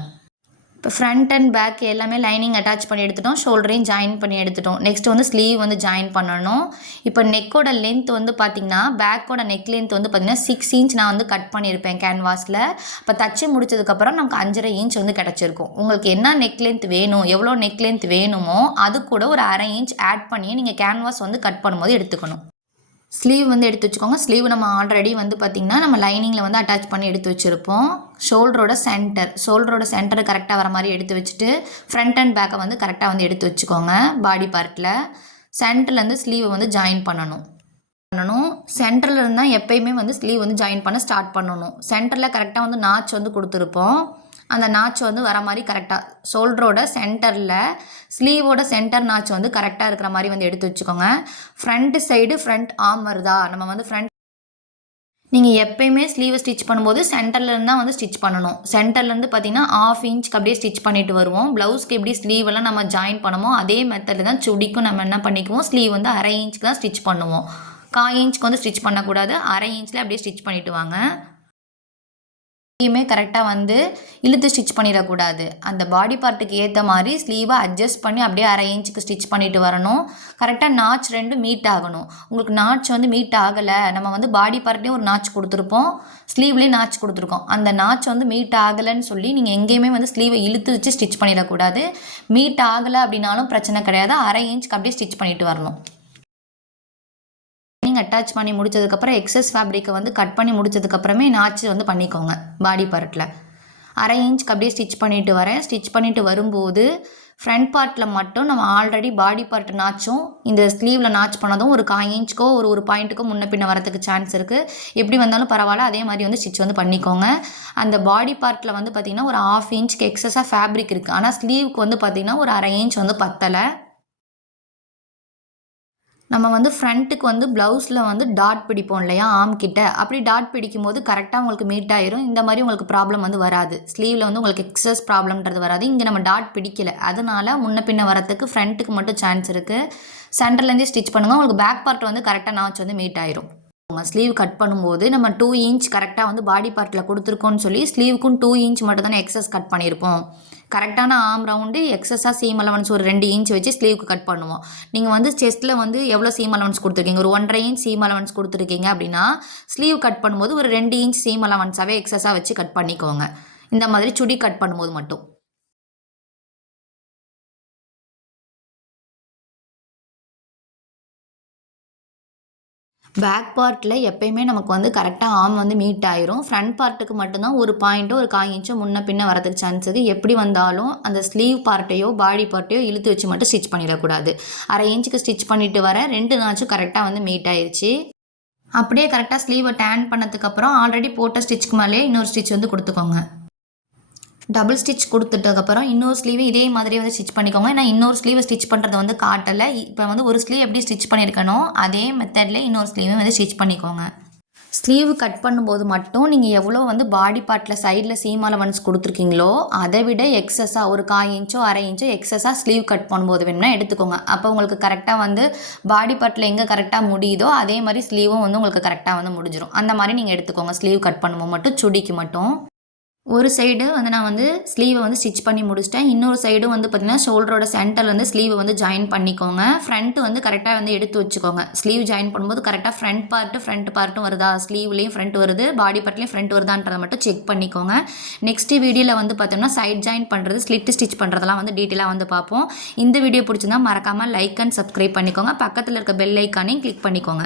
இப்போ ஃப்ரண்ட் அண்ட் பேக் எல்லாமே லைனிங் அட்டாச் பண்ணி எடுத்துட்டோம். ஷோல்டரையும் ஜாயின் பண்ணி எடுத்துட்டோம். நெக்ஸ்ட் வந்து ஸ்லீவ் வந்து ஜாயின் பண்ணணும். இப்போ நெக்கோட லென்த் வந்து பார்த்திங்கன்னா பேக்கோட நெக் லென்த் வந்து பார்த்திங்கன்னா 6 இன்ச் நான் வந்து கட் பண்ணியிருப்பேன் கேன்வாஸில். இப்போ தச்சு முடிச்சதுக்கப்புறம் நமக்கு 5.5 இன்ச் வந்து கிடச்சிருக்கும். உங்களுக்கு என்ன நெக் லென்த் வேணும் எவ்வளோ நெக் லென்த் வேணுமோ அது கூட ஒரு 1/2 இன்ச் ஆட் பண்ணி நீங்கள் கேன்வாஸ் வந்து கட் பண்ணும்போது எடுத்துக்கணும். ஸ்லீவ் வந்து எடுத்து வச்சுக்கோங்க. ஸ்லீவ் நம்ம ஆல்ரெடி வந்து பார்த்திங்கன்னா நம்ம லைனிங்கில் வந்து அட்டாச் பண்ணி எடுத்து வச்சுருப்போம். ஷோல்டரோட சென்டரை கரெக்டாக வர மாதிரி எடுத்து வச்சுட்டு ஃப்ரண்ட் அண்ட் பேக்கை வந்து கரெக்டாக வந்து எடுத்து வச்சுக்கோங்க. பாடி பார்ட்டில் சென்டர்லேருந்து ஸ்லீவை வந்து ஜாயின் பண்ணணும். சென்டரில் இருந்தால் எப்பயுமே வந்து ஸ்லீவ் வந்து ஜாயின் பண்ண ஸ்டார்ட் பண்ணணும். சென்டரில் கரெக்டாக வந்து நாச் வந்து கொடுத்துருப்போம். அந்த நாச் வந்து வர மாதிரி கரெக்டாக ஷோல்டரோட சென்டரில் ஸ்லீவோட சென்டர் நாச் வந்து கரெக்டாக இருக்கிற மாதிரி வந்து எடுத்து வச்சுக்கோங்க. ஃப்ரண்ட் சைடு ஃப்ரண்ட் ஆர்ம் வருதா நம்ம வந்து நீங்கள் எப்பயுமே ஸ்லீவை ஸ்டிச் பண்ணும்போது சென்டர்லேருந்து தான் வந்து ஸ்டிச் பண்ணணும். சென்டர்லேருந்து பார்த்தீங்கன்னா 1/2 இன்ச்சுக்கு அப்படியே ஸ்டிச் பண்ணிட்டு வருவோம். ப்ளவுஸ்க்கு எப்படி ஸ்லீவெல்லாம் நம்ம ஜாயின் பண்ணமோ அதே மெத்தடில் தான் சுடிக்கும் நம்ம என்ன பண்ணிக்குவோம், ஸ்லீவ் வந்து 1/2 இன்ச்சுக்கு தான் ஸ்டிச் பண்ணுவோம். 1/4 இன்ச்சுக்கு வந்து ஸ்டிச் பண்ணக்கூடாது. 1/2 இன்ச்சில் அப்படியே ஸ்டிச் பண்ணிட்டு வாங்க. ஸ்லீவுமே கரெக்டாக வந்து இழுத்து ஸ்டிச் பண்ணிடக்கூடாது. அந்த பாடி பார்ட்டுக்கு ஏற்ற மாதிரி ஸ்லீவை அட்ஜஸ்ட் பண்ணி அப்படியே 1/2 இன்ச்சுக்கு ஸ்டிச் பண்ணிட்டு வரணும். கரெக்டாக நாச் 2 மீட் ஆகணும். உங்களுக்கு நாச் வந்து மீட் ஆகலை, நம்ம வந்து பாடி பார்ட்லேயும் ஒரு நாச் கொடுத்துருப்போம், ஸ்லீவ்லேயும் நாச் கொடுத்துருக்கோம். அந்த நாச் வந்து மீட் ஆகலைன்னு சொல்லி நீங்கள் எங்கேயுமே வந்து ஸ்லீவை இழுத்து வச்சு ஸ்டிச் பண்ணிடக்கூடாது. மீட் ஆகலை அப்படின்னாலும் பிரச்சனை கிடையாது. 1/2 இன்ச்சுக்கு அப்படியே ஸ்டிச் பண்ணிட்டு வரணும். அட்டாச் பண்ணி முடிச்சதுக்கப்புறம் எக்ஸஸ் ஃபேப்ரிக்கை வந்து கட் பண்ணி முடிச்சதுக்கப்புறமே நாச்சு வந்து பண்ணிக்கோங்க பாடி பார்ட்டில். 1/2 இன்ச்சுக்கு அப்படியே ஸ்டிச் பண்ணிட்டு வரேன். ஸ்டிச் பண்ணிட்டு வரும்போது ஃப்ரண்ட் பார்ட்டில் மட்டும் நம்ம ஆல்ரெடி பாடி பார்ட் நாச்சும் இந்த ஸ்லீவில் நாச் பண்ணதும் ஒரு 1/4 இன்ச்சுக்கோ ஒரு பாயிண்ட்டுக்கோ முன்ன பின்ன வரதுக்கு சான்ஸ் இருக்குது. எப்படி வந்தாலும் பரவாயில்ல, அதே மாதிரி வந்து ஸ்டிச் வந்து பண்ணிக்கோங்க. அந்த பாடி பார்ட்டில் வந்து பார்த்திங்கன்னா ஒரு 1/2 இன்ச்சுக்கு எக்ஸஸாக ஃபேப்ரிக் இருக்குது. ஆனால் ஸ்லீவுக்கு வந்து பார்த்திங்கன்னா ஒரு 1/2 இன்ச் வந்து பத்தலை. நம்ம வந்து ஃப்ரண்ட்டுக்கு வந்து ப்ளவுஸில் வந்து டாட் பிடிப்போம் இல்லையா, ஆம் கிட்ட, அப்படி டாட் பிடிக்கும் போது கரெக்டாக உங்களுக்கு மீட் ஆயிரும். இந்த மாதிரி உங்களுக்கு ப்ராப்ளம் வந்து வராது. ஸ்லீவில் வந்து உங்களுக்கு எக்ஸஸ் ப்ராப்ளம்ன்றது வராது. இங்கே நம்ம டாட் பிடிக்கல, அதனால முன்ன பின்ன வரத்துக்கு ஃப்ரண்ட்டுக்கு மட்டும் சான்ஸ் இருக்குது. சென்டர்லேருந்தே ஸ்டிச் பண்ணுங்கள். உங்களுக்கு பேக் பார்ட் வந்து கரெக்டாக நாச் வந்து மீட் ஆயிரும். ஸ்லீவ் கட் பண்ணும்போது நம்ம 2 இன்ச் கரெக்டாக வந்து பாடி பார்ட்டில் கொடுத்துருக்கோன்னு சொல்லி ஸ்லீவுக்கும் 2 இன்ச் மட்டும் தானே எக்ஸஸ் கட் பண்ணியிருப்போம். கரெக்டான ஆம் ரவுண்டு எக்ஸஸாக சீம் அலவன்ஸ் ஒரு 2 இன்ச் வச்சு ஸ்லீவுக்கு கட் பண்ணுவோம். நீங்கள் வந்து செஸ்ட்டில் வந்து எவ்வளோ சீம் அலவன்ஸ் கொடுத்துருக்கீங்க, ஒரு 1.5 இன்ச் சீம் அலவன்ஸ் கொடுத்துருக்கீங்க அப்படின்னா ஸ்லீவ் கட் பண்ணும்போது ஒரு 2 இன்ச் சீம் அலவன்ஸாகவே எக்ஸஸாக வச்சு கட் பண்ணிக்கோங்க. இந்த மாதிரி சுடி கட் பண்ணும்போது மட்டும். பேக் பார்ட்டில் எப்பயுமே நமக்கு வந்து கரெக்டாக ஆம் வந்து மீட் ஆயிரும். ஃப்ரண்ட் பார்ட்டுக்கு மட்டும்தான் ஒரு பாயிண்ட்டோ ஒரு 1/4 இன்ச்சோ முன்ன பின்ன வரதுக்கு சான்ஸ் இருக்குது. எப்படி வந்தாலும் அந்த ஸ்லீவ் பார்ட்டையோ பாடி பார்ட்டையோ இழுத்து வச்சு மட்டும் ஸ்டிச் பண்ணிடக்கூடாது. 1/2 இன்ச்சுக்கு ஸ்டிச் பண்ணிட்டு வர 2 நாச்சும் கரெக்டாக வந்து மீட் ஆயிடுச்சு. அப்படியே கரெக்டாக ஸ்லீவை டேன் பண்ணதுக்கப்புறம் ஆல்ரெடி போட்ட ஸ்டிச்சுக்கு மேலே இன்னொரு ஸ்டிச் வந்து கொடுத்துக்கோங்க. டபுள் ஸ்டிச் கொடுத்துட்டதுக்கப்புறம் இன்னொரு ஸ்லீவு இதே மாதிரி வந்து ஸ்டிச் பண்ணிக்கோங்க. ஏன்னா இன்னொரு ஸ்லீவை ஸ்டிச் பண்ணுறது வந்து காட்டலை. இப்போ வந்து ஒரு ஸ்லீவ் எப்படி ஸ்டிச் பண்ணியிருக்கணும் அதே மெத்தடில் இன்னொரு ஸ்லீவும் வந்து ஸ்டிச் பண்ணிக்கோங்க. ஸ்லீவ் கட் பண்ணும்போது மட்டும் நீங்கள் எவ்வளோ வந்து பாடி பார்ட்டில் சைடில் சீம் அலவன்ஸ் கொடுத்துருக்கீங்களோ அதை விட எக்ஸஸாக ஒரு 1/4 இன்ச்சோ 1/2 இன்ச்சோ எக்ஸஸாக ஸ்லீவ் கட் பண்ணும்போது வேணும்னா எடுத்துக்கோங்க. அப்போ உங்களுக்கு கரெக்டாக வந்து பாடி பார்ட்டில் எங்கே கரெக்டாக முடியுதோ அதே மாதிரி ஸ்லீவும் வந்து உங்களுக்கு கரெக்டாக வந்து முடிஞ்சிடும். அந்த மாதிரி நீங்கள் எடுத்துக்கோங்க. ஸ்லீவ் கட் பண்ணும்போது மட்டும் சுடிக்கு மட்டும். ஒரு சைடு வந்து நான் வந்து ஸ்லீவை வந்து ஸ்டிச் பண்ணி முடிச்சிட்டேன். இன்னொரு சைடு வந்து பார்த்திங்கன்னா ஷோல்டரோட சென்டரில் வந்து ஸ்லீவை வந்து ஜாயின் பண்ணிக்கோங்க. ஃப்ரண்ட்டு வந்து கரெக்டாக வந்து எடுத்து வச்சுக்கோங்க. ஸ்லீவ் ஜாயின் பண்ணும்போது கரெக்டாக ஃப்ரண்ட் பார்ட்டும் வருதா, ஸ்லீவ்லேயும் ஃப்ரண்ட் வருது, பாடி பார்ட்லேயும் ஃப்ரண்ட் வருதான்றதை மட்டும் செக் பண்ணிக்கோங்க. நெக்ஸ்ட் வீடியோவில் வந்து பார்த்தோம்னா சைட் ஜாயின் பண்ணுறது, ஸ்லிட் ஸ்டிச் பண்ணுறதெல்லாம் வந்து டீட்டெயிலாக வந்து பார்ப்போம். இந்த வீடியோ பிடிச்சிருந்தா மறக்காமல் லைக் அண்ட் சப்ஸ்கிரைப் பண்ணிக்கோங்க. பக்கத்தில் இருக்க பெல் ஐக்கானையும் கிளிக் பண்ணிக்கோங்க.